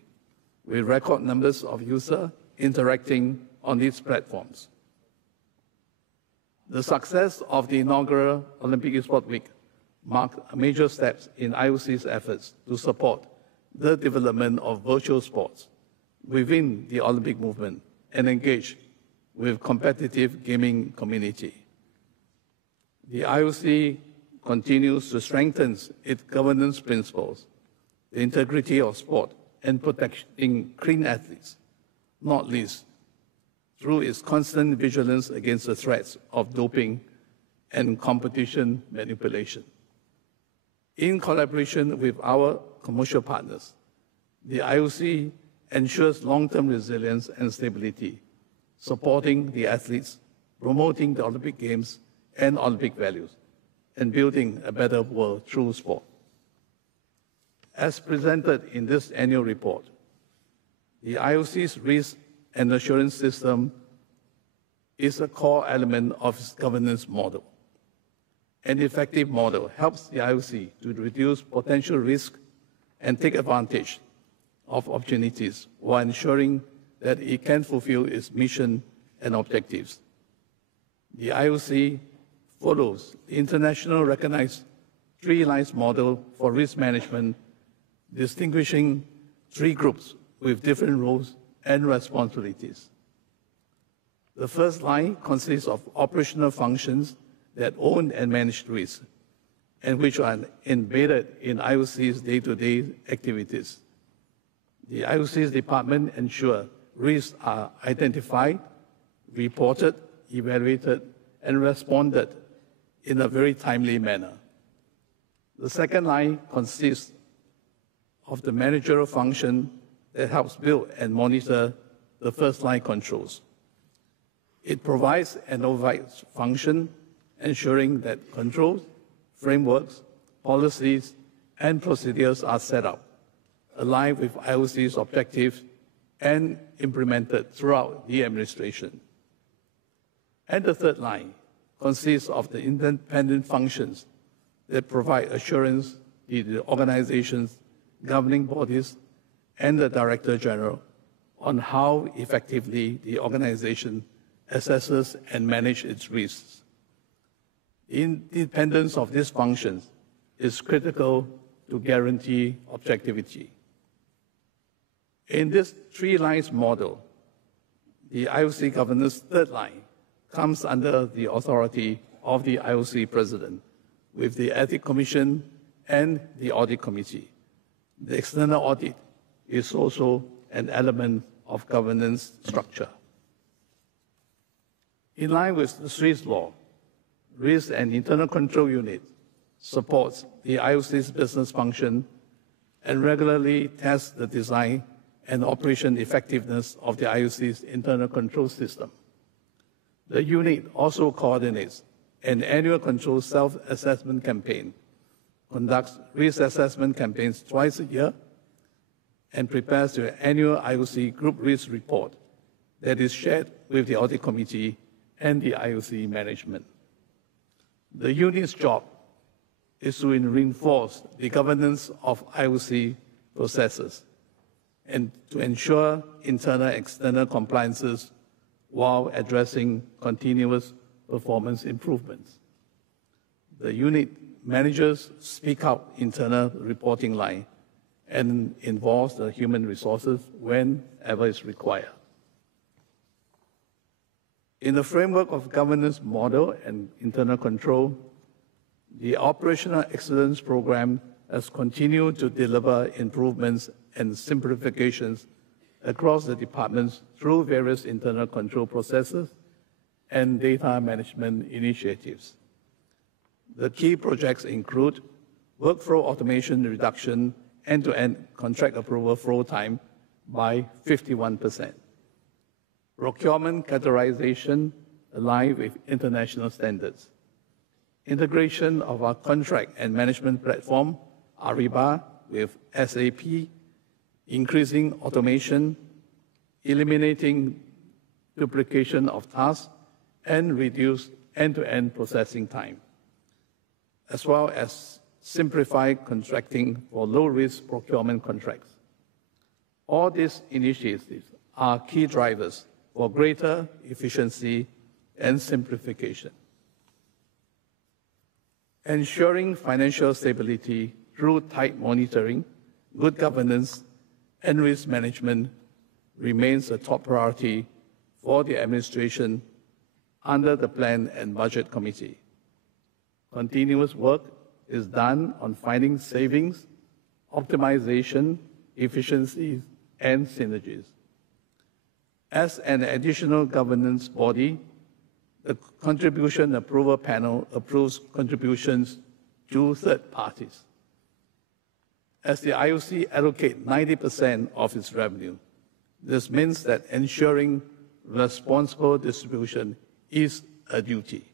with record numbers of users interacting on these platforms. The success of the inaugural Olympic Esports Week marked major steps in IOC's efforts to support the development of virtual sports within the Olympic movement and engage with competitive gaming community. The IOC continues to strengthen its governance principles, the integrity of sport, and protecting clean athletes, not least through its constant vigilance against the threats of doping and competition manipulation. In collaboration with our commercial partners, the IOC ensures long-term resilience and stability, supporting the athletes, promoting the Olympic Games and Olympic values, and building a better world through sport. As presented in this annual report, the IOC's risk and assurance system is a core element of its governance model. An effective model helps the IOC to reduce potential risk and take advantage of opportunities while ensuring that it can fulfill its mission and objectives. The IOC follows the international recognized three lines model for risk management, distinguishing three groups with different roles and responsibilities. The first line consists of operational functions that own and manage risk, and which are embedded in IOC's day-to-day activities. The IOC's department ensures risks are identified, reported, evaluated, and responded in a very timely manner. The second line consists of the managerial function that helps build and monitor the first-line controls. It provides an oversight function ensuring that controls, frameworks, policies, and procedures are set up, aligned with IOC's objectives, and implemented throughout the administration. And the third line consists of the independent functions that provide assurance to the organizations, governing bodies, and the Director General on how effectively the organization assesses and manages its risks. The independence of these functions is critical to guarantee objectivity. In this three lines model, the IOC governance third line comes under the authority of the IOC President, with the Ethics Commission and the Audit Committee. The external audit is also an element of governance structure. In line with the Swiss law, Risk and Internal Control Unit supports the IOC's business function and regularly tests the design and operation effectiveness of the IOC's internal control system. The unit also coordinates an annual control self-assessment campaign, conducts risk assessment campaigns twice a year, and prepares the annual IOC group risk report that is shared with the Audit Committee and the IOC management. The unit's job is to reinforce the governance of IOC processes and to ensure internal and external compliances while addressing continuous performance improvements. The unit manages speak out internal reporting line and involves the human resources whenever it's required. In the framework of governance model and internal control, the Operational Excellence Program has continued to deliver improvements and simplifications across the departments through various internal control processes and data management initiatives. The key projects include workflow automation reduction, end-to-end contract approval flow time by 51%, procurement categorization aligned with international standards, integration of our contract and management platform, Ariba, with SAP, increasing automation, eliminating duplication of tasks, and reduce end-to-end processing time, as well as simplify contracting for low-risk procurement contracts. All these initiatives are key drivers for greater efficiency and simplification. Ensuring financial stability through tight monitoring, good governance, and risk management remains a top priority for the administration under the Plan and Budget Committee. Continuous work is done on finding savings, optimization, efficiencies, and synergies. As an additional governance body, the Contribution Approval Panel approves contributions to third parties. As the IOC allocates 90% of its revenue, this means that ensuring responsible distribution is a duty.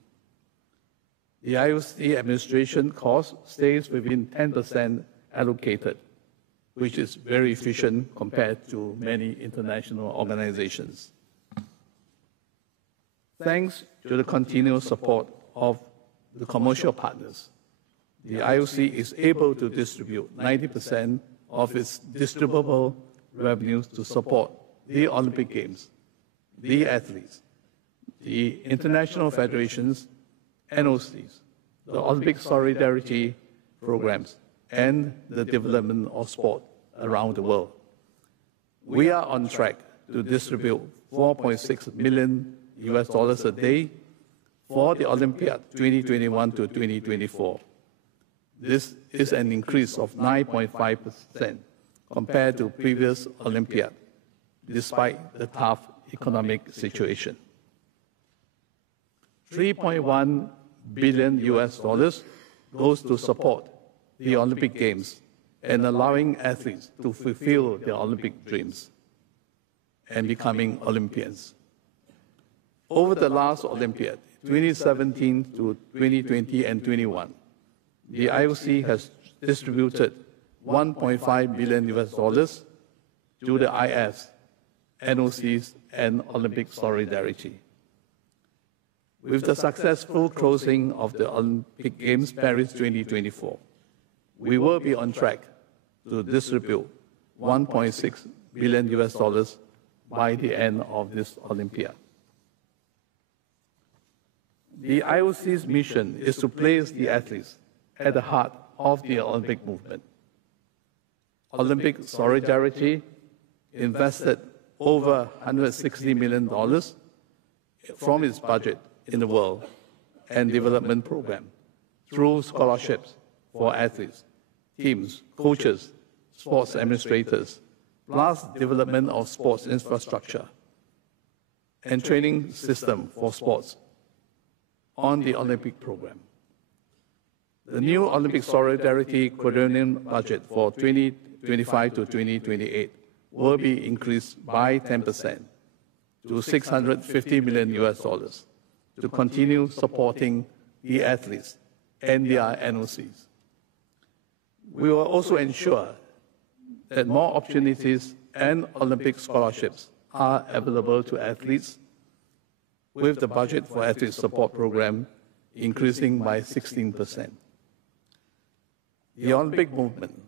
The IOC administration cost stays within 10% allocated, which is very efficient compared to many international organizations. Thanks to the continuous support of the commercial partners, the IOC is able to distribute 90% of its distributable revenues to support the Olympic Games, the athletes, the international federations, NOCs, the Olympic solidarity programs, and the development of sport around the world. We are on track to distribute $4.6 million a day for the Olympiad 2021 to 2024. This is an increase of 9.5% compared to previous Olympiad, despite the tough economic situation. $3.1 billion goes to support the Olympic Games and allowing athletes to fulfill their Olympic dreams and becoming Olympians. Over the last Olympiad, 2017 to 2020 and 21, the IOC has distributed $1.5 billion to the IFs, NOCs, and Olympic Solidarity. With the successful closing of the Olympic Games Paris 2024, we will be on track to distribute $1.6 billion by the end of this Olympiad. The IOC's mission is to place the athletes at the heart of the Olympic movement. Olympic Solidarity invested over $160 million from its budget in the World and Development Program through scholarships for athletes, teams, coaches, sports administrators, plus development of sports infrastructure and training system for sports on the Olympic program. The new Olympic Solidarity quadrennial budget for 2025 to 2028 will be increased by 10% to $650 million to continue supporting the athletes and their NOCs. We will also ensure that more opportunities and Olympic scholarships are available to athletes, with the budget for athlete support program increasing by 16%. The Olympic movement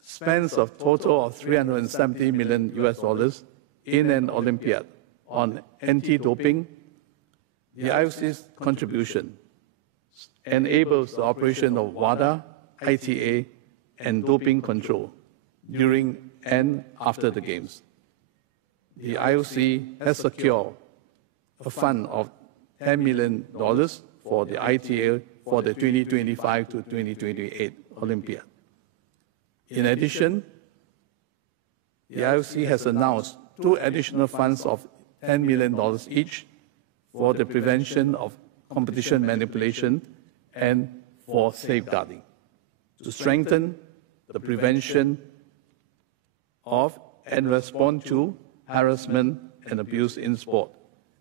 spends a total of $370 million in an Olympiad on anti-doping. The IOC's contribution enables the operation of WADA, ITA, and doping control during and after the Games. The IOC has secured a fund of $10 million for the ITA for the 2025 to 2028 Olympiad. In addition, the IOC has announced 2 additional funds of $10 million each for the prevention of competition manipulation and for safeguarding, to strengthen the prevention of and respond to harassment and abuse in sport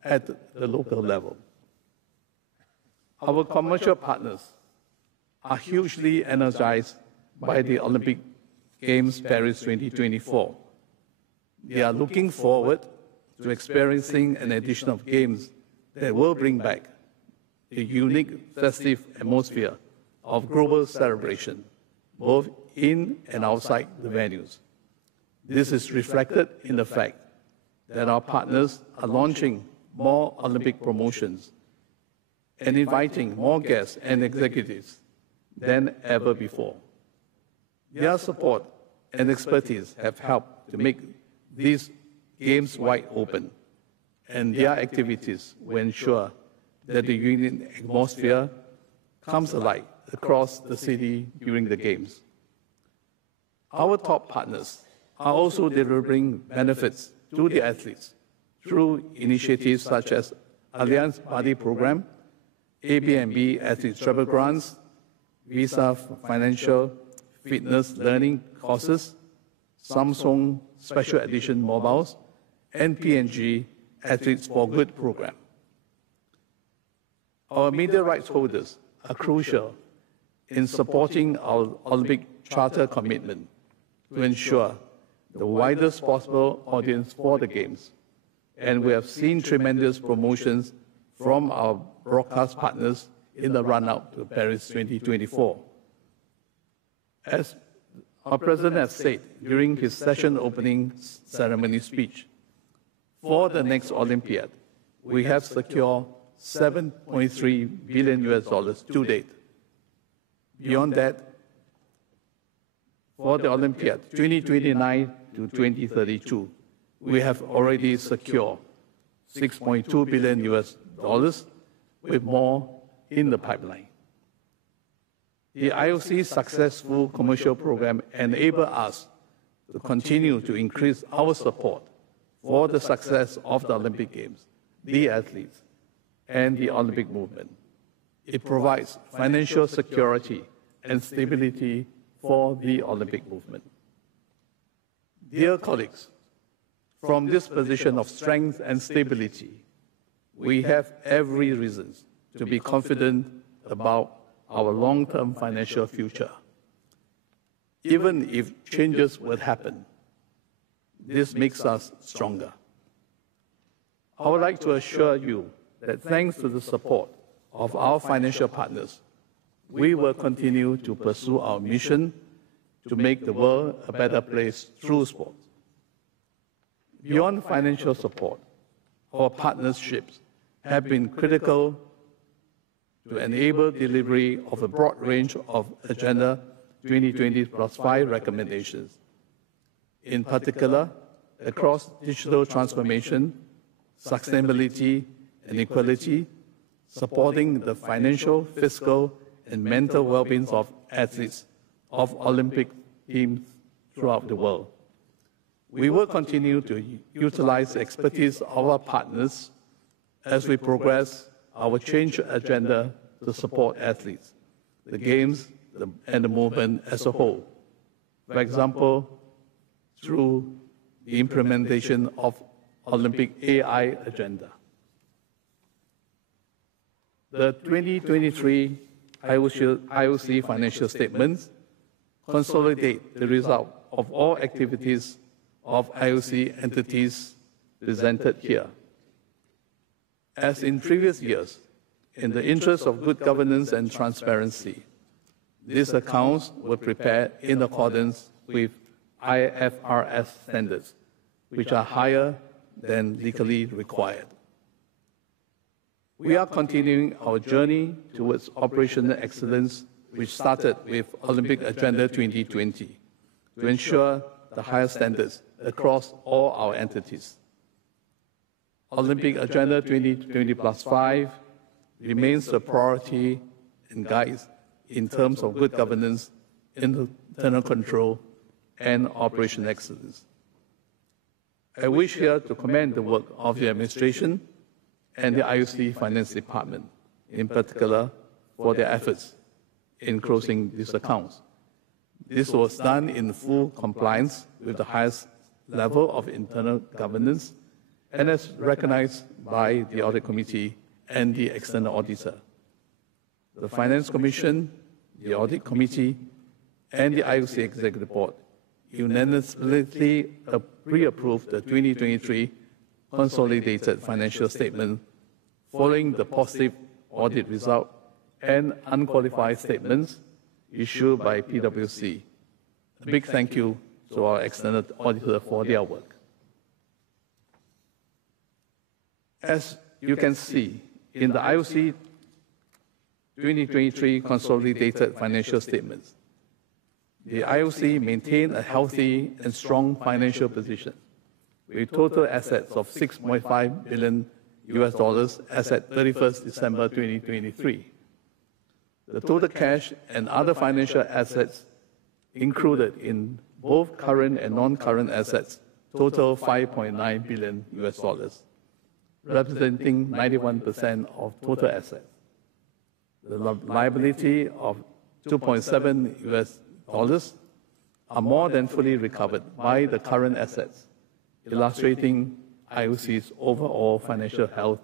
at the local level. Our commercial partners are hugely energized by the Olympic Games Paris 2024. They are looking forward to experiencing an edition of games that will bring back the unique festive atmosphere of global celebration, both in and outside the venues. This is reflected in the fact that our partners are launching more Olympic promotions and inviting more guests and executives than ever before. Their support and expertise have helped to make these games wide open, and their activities will ensure that the union atmosphere comes alive across the city during the games. Our top partners are also delivering benefits to the athletes through initiatives such as Alliance Buddy Program, Airbnb Athlete Travel Grants, Visa Financial Fitness Learning Courses, Samsung Special Edition Mobiles, and P&G Athletes for Good Program. Our media rights holders are crucial in supporting our Olympic Charter commitment to ensure the widest possible audience for the Games. And we have seen tremendous promotions from our broadcast partners in the run-up to Paris 2024. As our President has said during his session opening ceremony speech, for the next Olympiad, we have secured $7.3 billion to date. Beyond that, for the Olympiad 2029 to 2032, we have already secured $6.2 billion, with more in the pipeline. The IOC's successful commercial program enables us to continue to increase our support for the success of the Olympic Games, the athletes, and the Olympic movement. It provides financial security and stability for the Olympic movement. Dear colleagues, from this position of strength and stability, we have every reason to be confident about our long-term financial future. Even if changes would happen, this makes us stronger. I would like to assure you that thanks to the support of our financial partners, we will continue to pursue our mission to make the world a better place through sport. Beyond financial support, our partnerships have been critical to enable delivery of a broad range of Agenda 2020+5 recommendations. In particular, across digital transformation, sustainability, and equality, supporting the financial, fiscal, and mental well-being of athletes of Olympic teams throughout the world. We will continue to utilize the expertise of our partners as we progress our change agenda to support athletes, the Games, and the movement as a whole. For example, through the implementation of Olympic AI agenda. The 2023 IOC financial statements consolidate the result of all activities of IOC entities presented here. As in previous years, in the interest of good governance and transparency, these accounts were prepared in accordance with IFRS standards, which are higher than legally required. We are continuing our journey towards operational excellence, which started with Olympic Agenda 2020, to ensure the highest standards across all our entities. Olympic Agenda 2020+5 remains the priority and guides in terms of good governance, internal control, and operation excellence. I wish here to commend the work of the administration and the IOC Finance Department, in particular, for their efforts in closing these accounts. This was done in full compliance with the highest level of internal governance and as recognized by the Audit Committee and the External Auditor. The Finance Commission, the Audit Committee, and the IOC Executive Board unanimously pre-approved the 2023 consolidated financial statement following the positive audit result and unqualified statements issued by PwC. A big thank you to our external auditor for their work. As you can see in the IOC 2023 consolidated financial statements, the IOC maintained a healthy and strong financial position with total assets of $6.5 billion as at 31st December 2023. The total cash and other financial assets included in both current and non-current assets total $5.9 billion, representing 91% of total assets. The liability of $2.7 are more than fully recovered by the current assets, illustrating IOC's overall financial health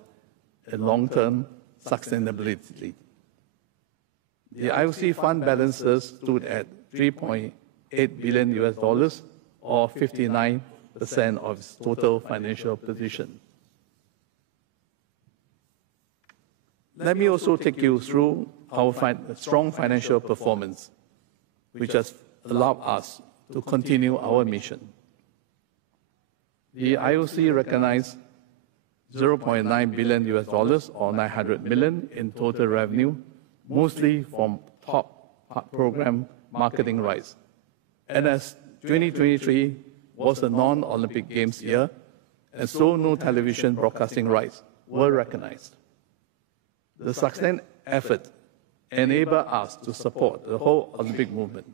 and long-term sustainability. The IOC fund balances stood at $3.8 billion, or 59% of its total financial position. Let me also take you through our strong financial performance, which has allowed us to continue our mission. The IOC recognized $0.9 billion, or 900 million, in total revenue, mostly from top program marketing rights. And as 2023 was a non-Olympic Games year, and so no television broadcasting rights were recognized. The sustained effort enabled us to support the whole Olympic movement.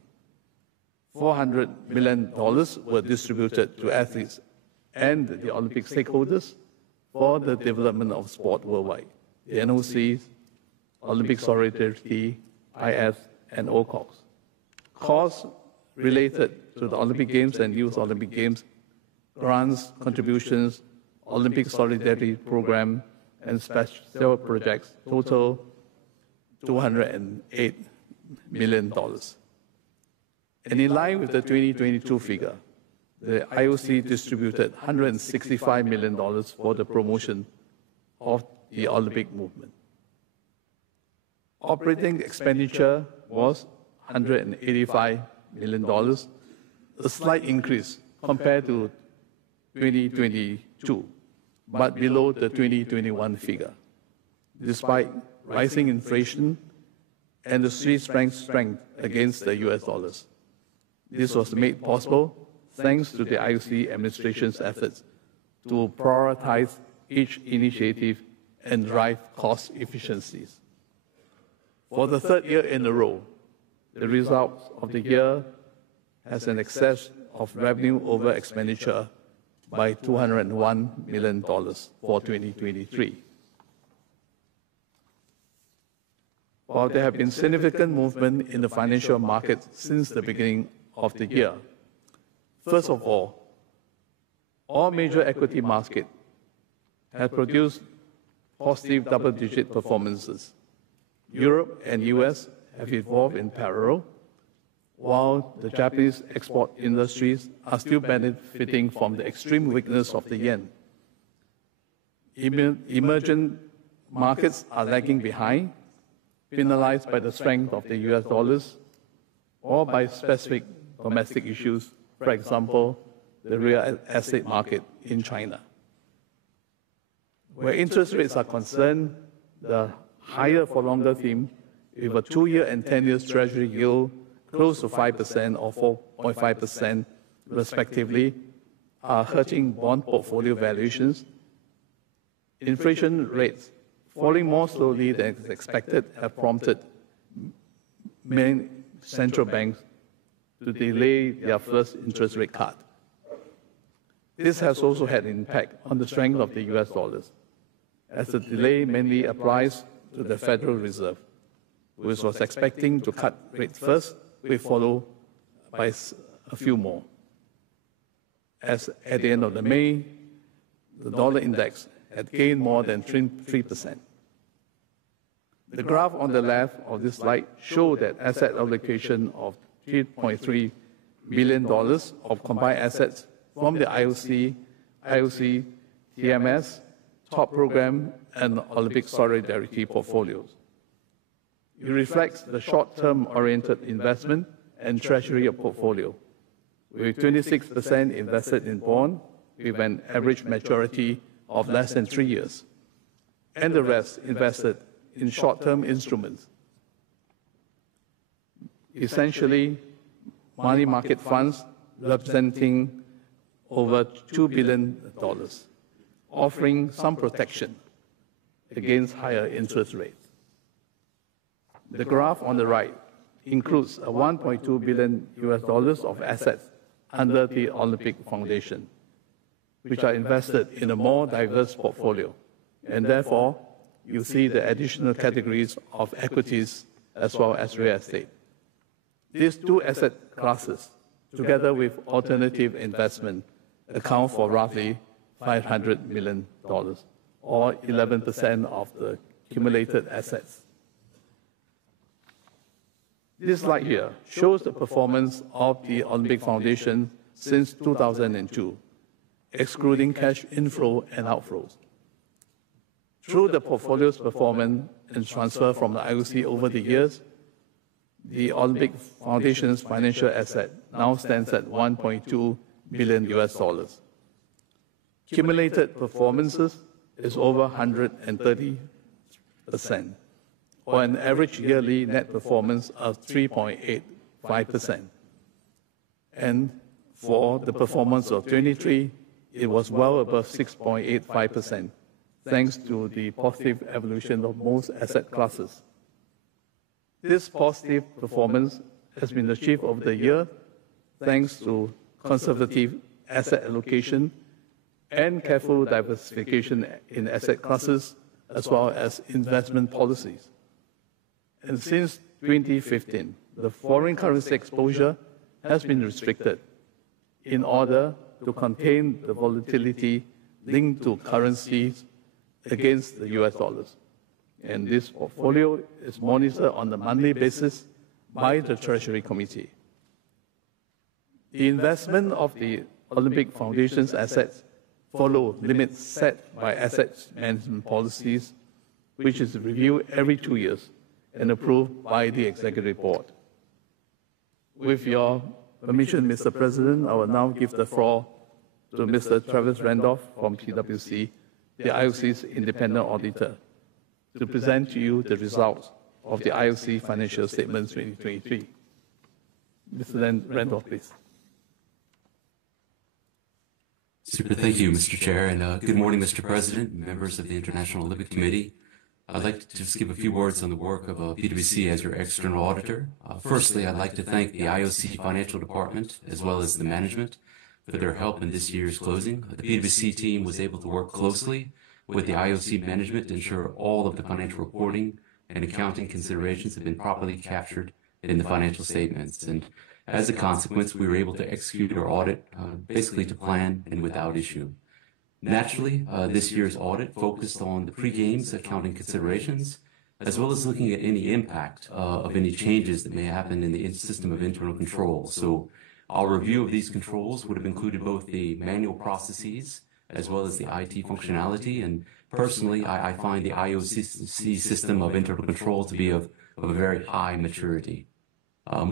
$400 million were distributed to athletes and the Olympic stakeholders for the development of sport worldwide, the NOCs, Olympic Solidarity, IF, and OCOGs. Costs related to the Olympic Games and Youth Olympic Games, grants, contributions, Olympic Solidarity Program, and special projects total $208 million. And in line with the 2022 figure, the IOC distributed $165 million for the promotion of the Olympic movement. Operating expenditure was $185 million, a slight increase compared to 2022, but below the 2021 figure, despite rising inflation and the Swiss franc's strength against the US dollars. This was made possible thanks to the IOC administration's efforts to prioritize each initiative and drive cost efficiencies. For the third year in a row, the results of the year has an excess of revenue over expenditure by $201 million for 2023. While there have been significant movement in the financial markets since the beginning of the year, first of all major equity markets have produced positive double-digit performances. Europe and US have evolved in parallel, while the Japanese export industries are still benefiting from the extreme weakness of the yen. Emerging markets are lagging behind, penalized by the strength of the US dollars or by specific domestic issues, for example, the real estate market in China. Where interest rates are concerned, the higher for longer theme, with a 2-year and 10-year Treasury yield close to 5% or 4.5% respectively, are hurting bond portfolio valuations. Inflation rates falling more slowly than expected, have prompted many central banks to delay their first interest rate cut. This has also had an impact on the strength of the US dollars, as the delay mainly applies to the Federal Reserve, which was expecting to cut rates first, we follow by a few more. As at the end of May, the dollar index had gained more than 3%. The graph on the left of this slide shows that asset allocation of $3.3 billion of combined assets from the IOC, TMS, top program, and Olympic solidarity portfolios. It reflects the short-term oriented investment and treasury portfolio, with 26% invested in bond with an average maturity of less than 3 years, and the rest invested in short-term instruments, essentially money market funds representing over $2 billion, offering some protection against higher interest rates. The graph on the right includes a $1.2 billion of assets under the Olympic Foundation, which are invested in a more diverse portfolio, and therefore you see the additional categories of equities as well as real estate. These two asset classes, together with alternative investment, account for roughly $500 million, or 11% of the accumulated assets. This slide here shows the performance of the Olympic Foundation since 2002, excluding cash inflow and outflows. Through the portfolio's performance and transfer from the IOC over the years, the Olympic Foundation's financial asset now stands at $1.2 billion. Cumulated performances is over 130%, or an average yearly net performance of 3.85%. And for the performance of 23, it was well above 6.85%, thanks to the positive evolution of most asset classes. This positive performance has been achieved over the year thanks to conservative asset allocation and careful diversification in asset classes, as well as investment policies. And since 2015, the foreign currency exposure has been restricted in order to contain the volatility linked to currencies against the US dollars. And this portfolio is monitored on a monthly basis by the Treasury Committee. The investment of the Olympic Foundation's assets follow limits set by asset management policies, which is reviewed every 2 years and approved by the Executive Board. With your permission, Mr. President, I will now give the floor to Mr. Travis Randolph from PwC, the IOC's independent auditor, to present to you the results of the IOC Financial Statements 2023. Mr. Randolph, please. Super. Thank you, Mr. Chair, and good morning, Mr. President, members of the International Olympic Committee. I'd like to just give a few words on the work of PwC as your external auditor. Firstly, I'd like to thank the IOC Financial Department, as well as the management, for their help in this year's closing. The PwC team was able to work closely with the IOC management to ensure all of the financial reporting and accounting considerations have been properly captured in the financial statements. And as a consequence, we were able to execute our audit basically to plan and without issue. Naturally, this year's audit focused on the pre-games accounting considerations, as well as looking at any impact of any changes that may happen in the system of internal control. So our review of these controls would have included both the manual processes as well as the IT functionality. And personally, I find the IOC system of internal control to be of a very high maturity.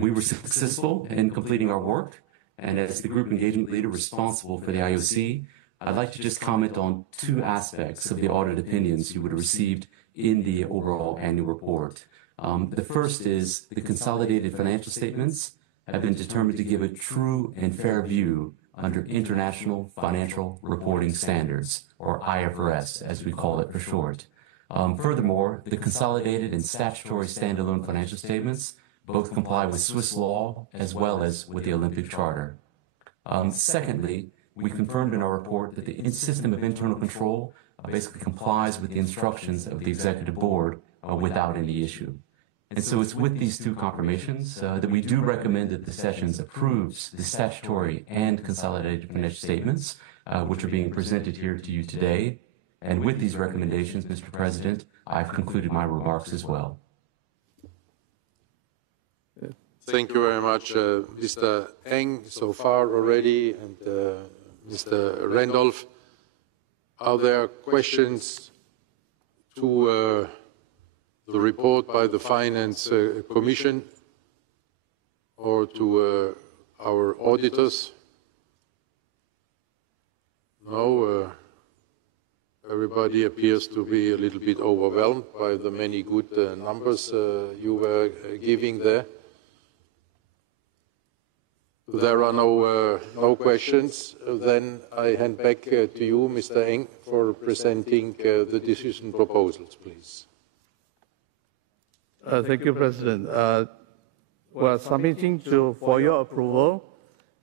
We were successful in completing our work, and as the group engagement leader responsible for the IOC, I'd like to just comment on two aspects of the audit opinions you would have received in the overall annual report. The first is the consolidated financial statements have been determined to give a true and fair view under International Financial Reporting Standards, or IFRS, as we call it for short. Furthermore, the consolidated and statutory standalone financial statements both comply with Swiss law as well as with the Olympic Charter. Secondly, we confirmed in our report that the system of internal control basically complies with the instructions of the Executive Board without any issue. And so it's with these two confirmations that we do recommend that the sessions approves the statutory and consolidated financial statements, which are being presented here to you today. And with these recommendations, Mr. President, I've concluded my remarks as well. Thank you very much, Mr. Eng, so far already, and Mr. Randolph. Are there questions to the report by the Finance Commission or to our auditors? No. Everybody appears to be a little bit overwhelmed by the many good numbers you were giving there. There are no questions. Then I hand back to you, Mr. Eng, for presenting the decision proposals, please. Thank you, President. We are submitting for your approval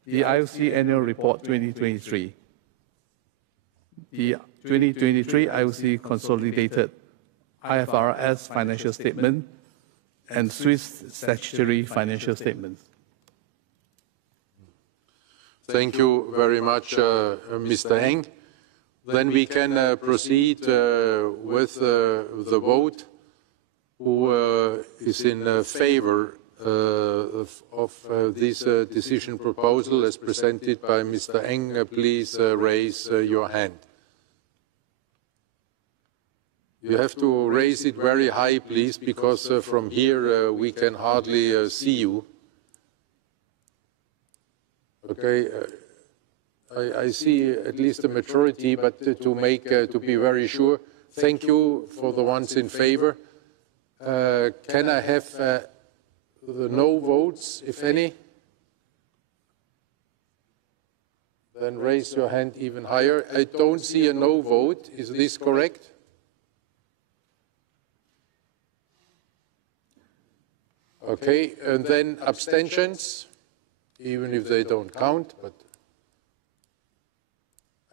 the IOC Annual Report 2023. The 2023 IOC Consolidated IFRS Financial Statement and Swiss Statutory Financial Statements. Thank you very much, Mr. Eng. Then we can proceed with the vote. Who is in favor of this decision proposal as presented by Mr. Eng? Please raise your hand. You have to raise it very high, please, because from here we can hardly see you. Okay, I see at least a majority, but to be very sure, thank you for the ones in favor. Can I have the no votes, if any? Then raise your hand even higher. I don't see a no vote. Is this correct? Okay, and then abstentions, even if they don't count, but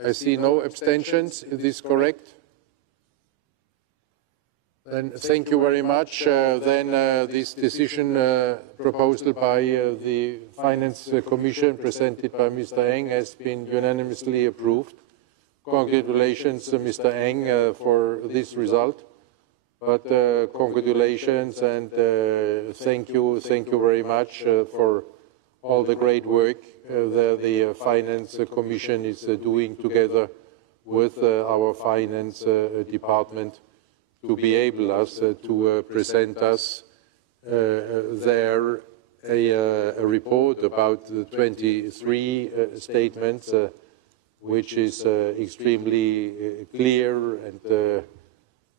I see no abstentions. Is this correct? Then thank you very much. Then this decision proposal by the Finance Commission presented by Mr. Eng has been unanimously approved. Congratulations, Mr. Eng, for this result. But congratulations and thank you very much for all the great work that the Finance Commission is doing together with our Finance Department to be able to present us there a report about the 23 statements, which is extremely clear and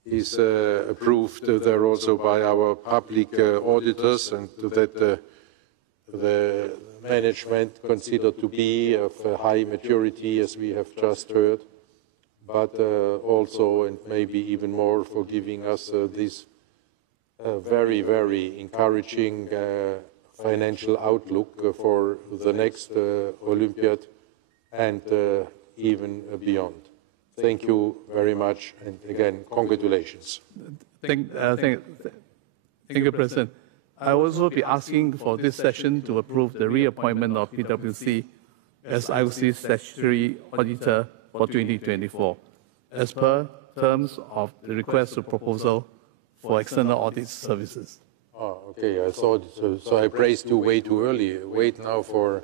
is approved there also by our public auditors, and that the management considered to be of high maturity, as we have just heard, but also, and maybe even more, for giving us this very, very encouraging financial outlook for the next Olympiad and even beyond. Thank you very much, and again, congratulations. Thank you, President. I will also be asking for this session to approve the reappointment of PwC as IOC Statutory Auditor for 2024, as per terms of the request for proposal for external audit services. Oh, okay. I thought so. I praised you way too early. Wait now for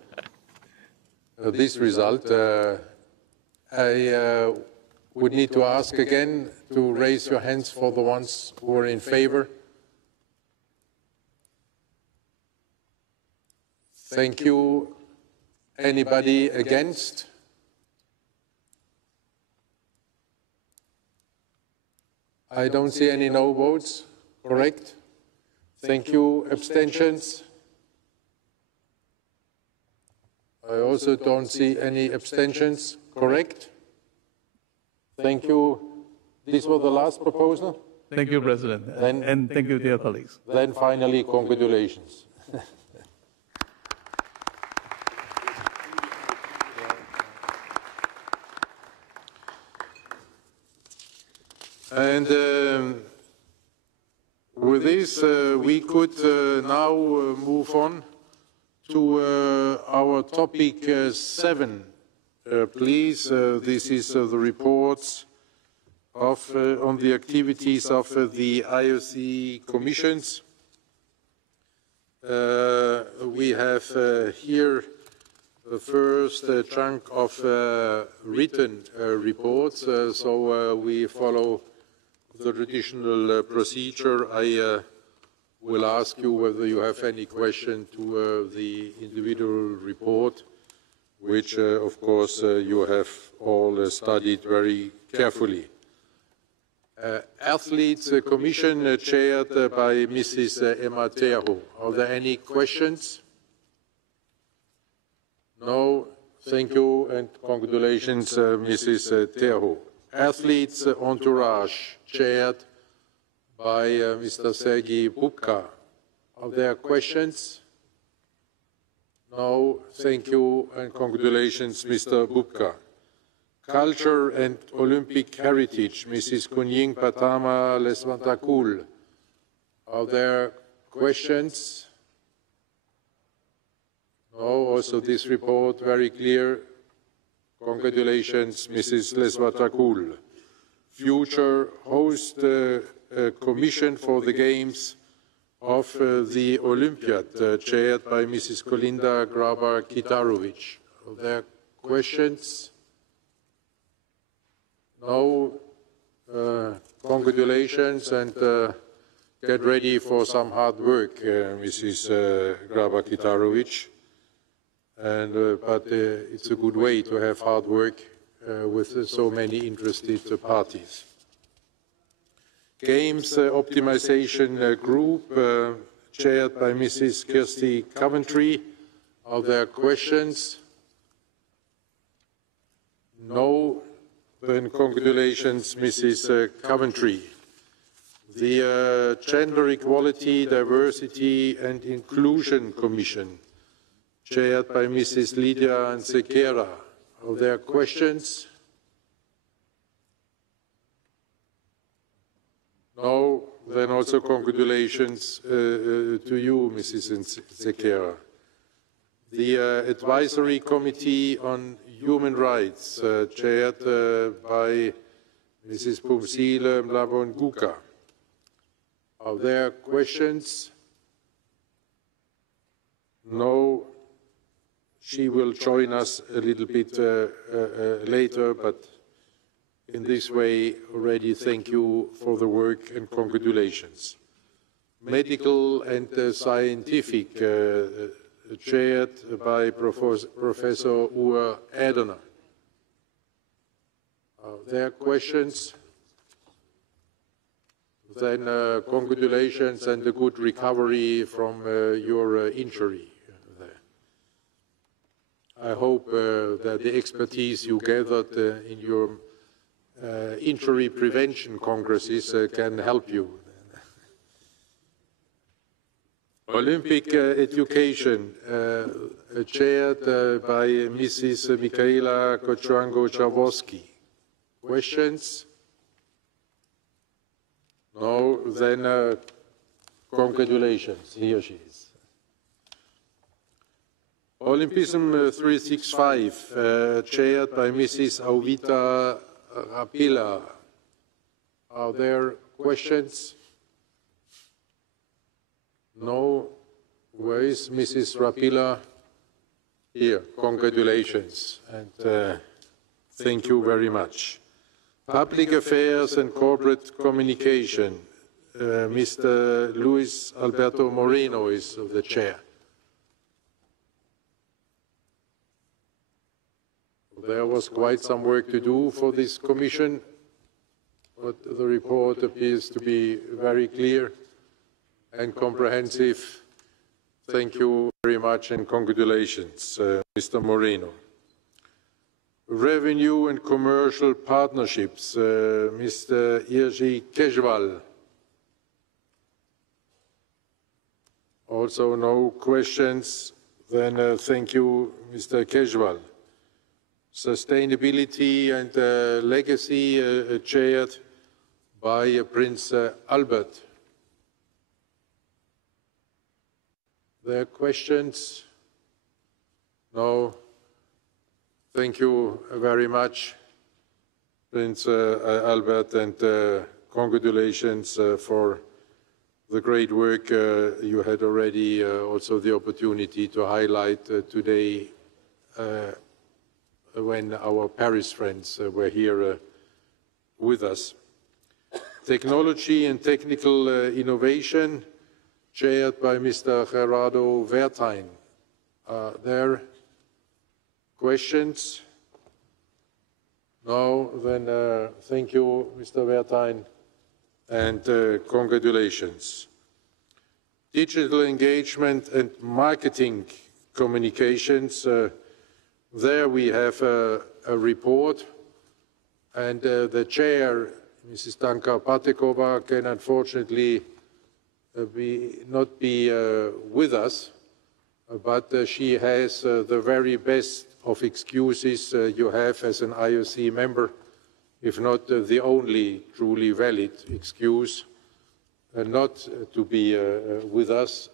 this result. I would need to ask again to raise your hands for the ones who are in favor. Thank you. Anybody against? I don't see any no votes. Correct? Thank you. Abstentions? I also don't see any abstentions. Correct? Thank you. This was the last proposal? Thank you, President. And thank you, dear colleagues. Then finally, congratulations. And with this, we could now move on to our topic 7. Please, this is the reports on the activities of the IOC commissions. We have here the first chunk of written reports, so we follow the traditional procedure. I will ask you whether you have any question to the individual report, which, of course, you have all studied very carefully. Athletes Commission chaired by Mrs. Emma Terho. Are there any questions? No. Thank you and congratulations, Mrs. Terho. Athletes Entourage chaired by Mr. Sergei Bubka. Are there questions? No. Thank you and congratulations, Mr. Bubka. Culture and Olympic Heritage, Mrs. Kunying Patama Lesvantakul. Are there questions? No, also this report very clear. Congratulations, Mrs. Lesvantakul. Future host commission for the Games of the Olympiad, chaired by Mrs. Kolinda Grabar-Kitarovic. Are there questions? No. Congratulations and get ready for some hard work, Mrs. Grabar-Kitarovic. But it's a good way to have hard work with so many interested parties. Games Optimization Group, chaired by Mrs. Kirsty Coventry. Are there questions? No. Then congratulations, Mrs. Coventry. The Gender Equality, Diversity and Inclusion Commission, chaired by Mrs. Lydia Nsekera. Are there questions? No. Then also congratulations to you, Mrs. Nsekera. The Advisory Committee on Human Rights, chaired by Mrs. Pumsile Mlabon-Guka. Are there questions? No. She will join us a little bit later, but in this way, already thank you for the work and congratulations. Medical and Scientific, chaired by Professor Uwe Adener. Are there questions? Then congratulations and a good recovery from your injury. I hope that the expertise you gathered in your injury prevention congresses can help you. Olympic Education, chaired by Mrs. Michaela Kochuango-Czarwowski. Questions? No? Then congratulations. Here she is. Olympism 365, chaired by Mrs. Auvita Rapila. Are there questions? No. Where is Mrs. Rapila? Here. Congratulations and thank you very much. Public Affairs and Corporate Communication, Mr. Luis Alberto Moreno is the chair. There was quite some work to do for this commission, but the report appears to be very clear and comprehensive. Thank you very much and congratulations, Mr. Moreno. Revenue and Commercial Partnerships, Mr. Irji Kejwal. Also no questions. Then thank you, Mr. Kejwal. Sustainability and legacy chaired by Prince Albert. There are questions? No. Thank you very much, Prince Albert, and congratulations for the great work you had already also the opportunity to highlight today when our Paris friends were here with us. Technology and technical innovation, chaired by Mr. Gerardo Wertheim. Are there questions? No, then thank you, Mr. Wertheim, and congratulations. Digital engagement and marketing communications, there we have a report, and the chair, Mrs. Danka Patekova, can unfortunately not be with us, but she has the very best of excuses you have as an IOC member, if not the only truly valid excuse not to be with us,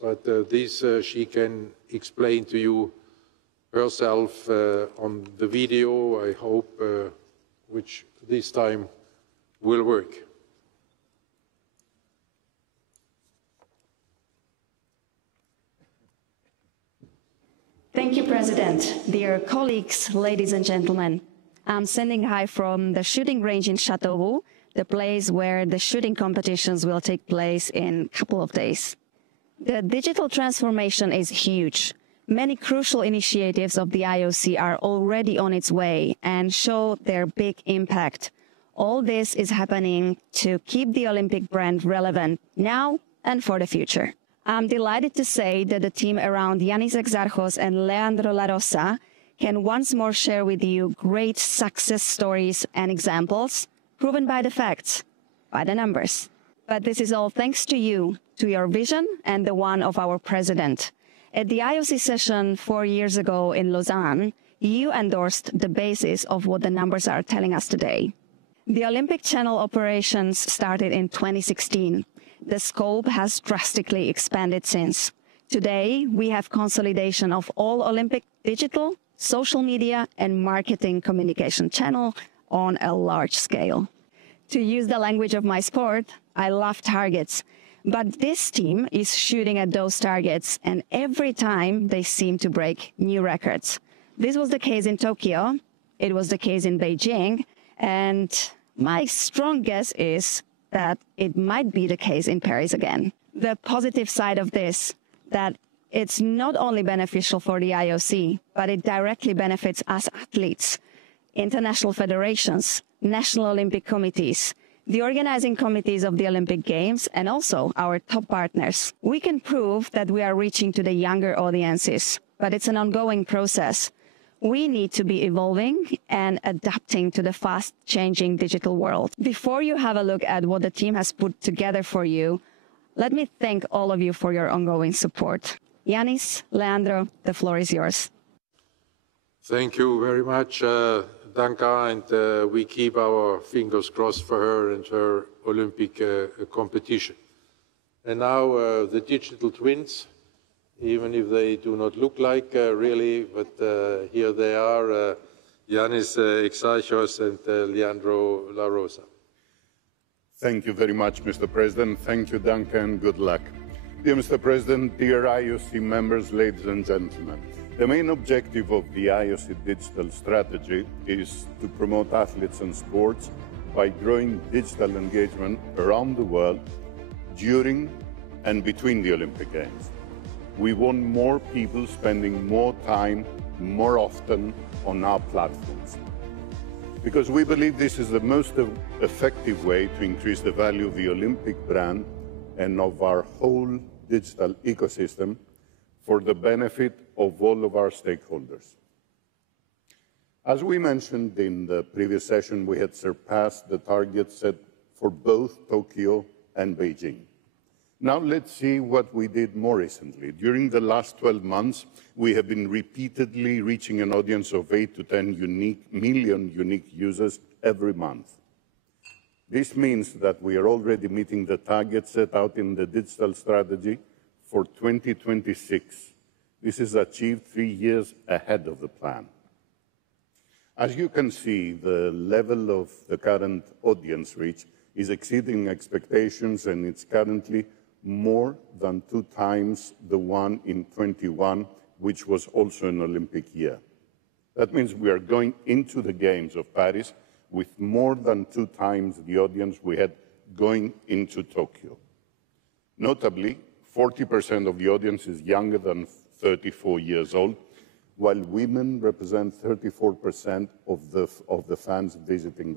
but this she can explain to you herself on the video, I hope, which this time will work. Thank you, President. Dear colleagues, ladies and gentlemen, I'm sending hi from the shooting range in Châteauroux, the place where the shooting competitions will take place in a couple of days. The digital transformation is huge. Many crucial initiatives of the IOC are already on its way and show their big impact. All this is happening to keep the Olympic brand relevant now and for the future. I'm delighted to say that the team around Yanis Exarchos and Leandro La Rosa can once more share with you great success stories and examples proven by the facts, by the numbers. But this is all thanks to you, to your vision and the one of our president. At the IOC session 4 years ago in Lausanne, you endorsed the basis of what the numbers are telling us today. The Olympic Channel operations started in 2016. The scope has drastically expanded since. Today, we have consolidation of all Olympic digital, social media, and marketing communication channel on a large scale. To use the language of my sport, I love targets. But this team is shooting at those targets, and every time they seem to break new records. This was the case in Tokyo, it was the case in Beijing, and my strong guess is that it might be the case in Paris again. The positive side of this, that it's not only beneficial for the IOC, but it directly benefits us athletes, international federations, national Olympic committees, the organizing committees of the Olympic Games, and also our top partners. We can prove that we are reaching to the younger audiences, but it's an ongoing process. We need to be evolving and adapting to the fast-changing digital world. Before you have a look at what the team has put together for you, let me thank all of you for your ongoing support. Yanis, Leandro, the floor is yours. Thank you very much, Danka, and we keep our fingers crossed for her and her Olympic competition. And now the digital twins, even if they do not look like really, but here they are, Yanis Exarchos and Leandro La Rosa. Thank you very much, Mr. President. Thank you, Duncan. Good luck. Dear Mr. President, dear IOC members, ladies and gentlemen, the main objective of the IOC digital strategy is to promote athletes and sports by growing digital engagement around the world during and between the Olympic Games. We want more people spending more time, more often on our platforms, because we believe this is the most effective way to increase the value of the Olympic brand and of our whole digital ecosystem for the benefit of all of our stakeholders. As we mentioned in the previous session, we had surpassed the target set for both Tokyo and Beijing. Now let's see what we did more recently. During the last 12 months, we have been repeatedly reaching an audience of 8 to 10 million unique users every month. This means that we are already meeting the target set out in the digital strategy for 2026. This is achieved 3 years ahead of the plan. As you can see, the level of the current audience reach is exceeding expectations, and it's currently more than 2 times the one in 21, which was also an Olympic year. That means we are going into the Games of Paris with more than 2 times the audience we had going into Tokyo. Notably, 40% of the audience is younger than 34 years old, while women represent 34% of the fans visiting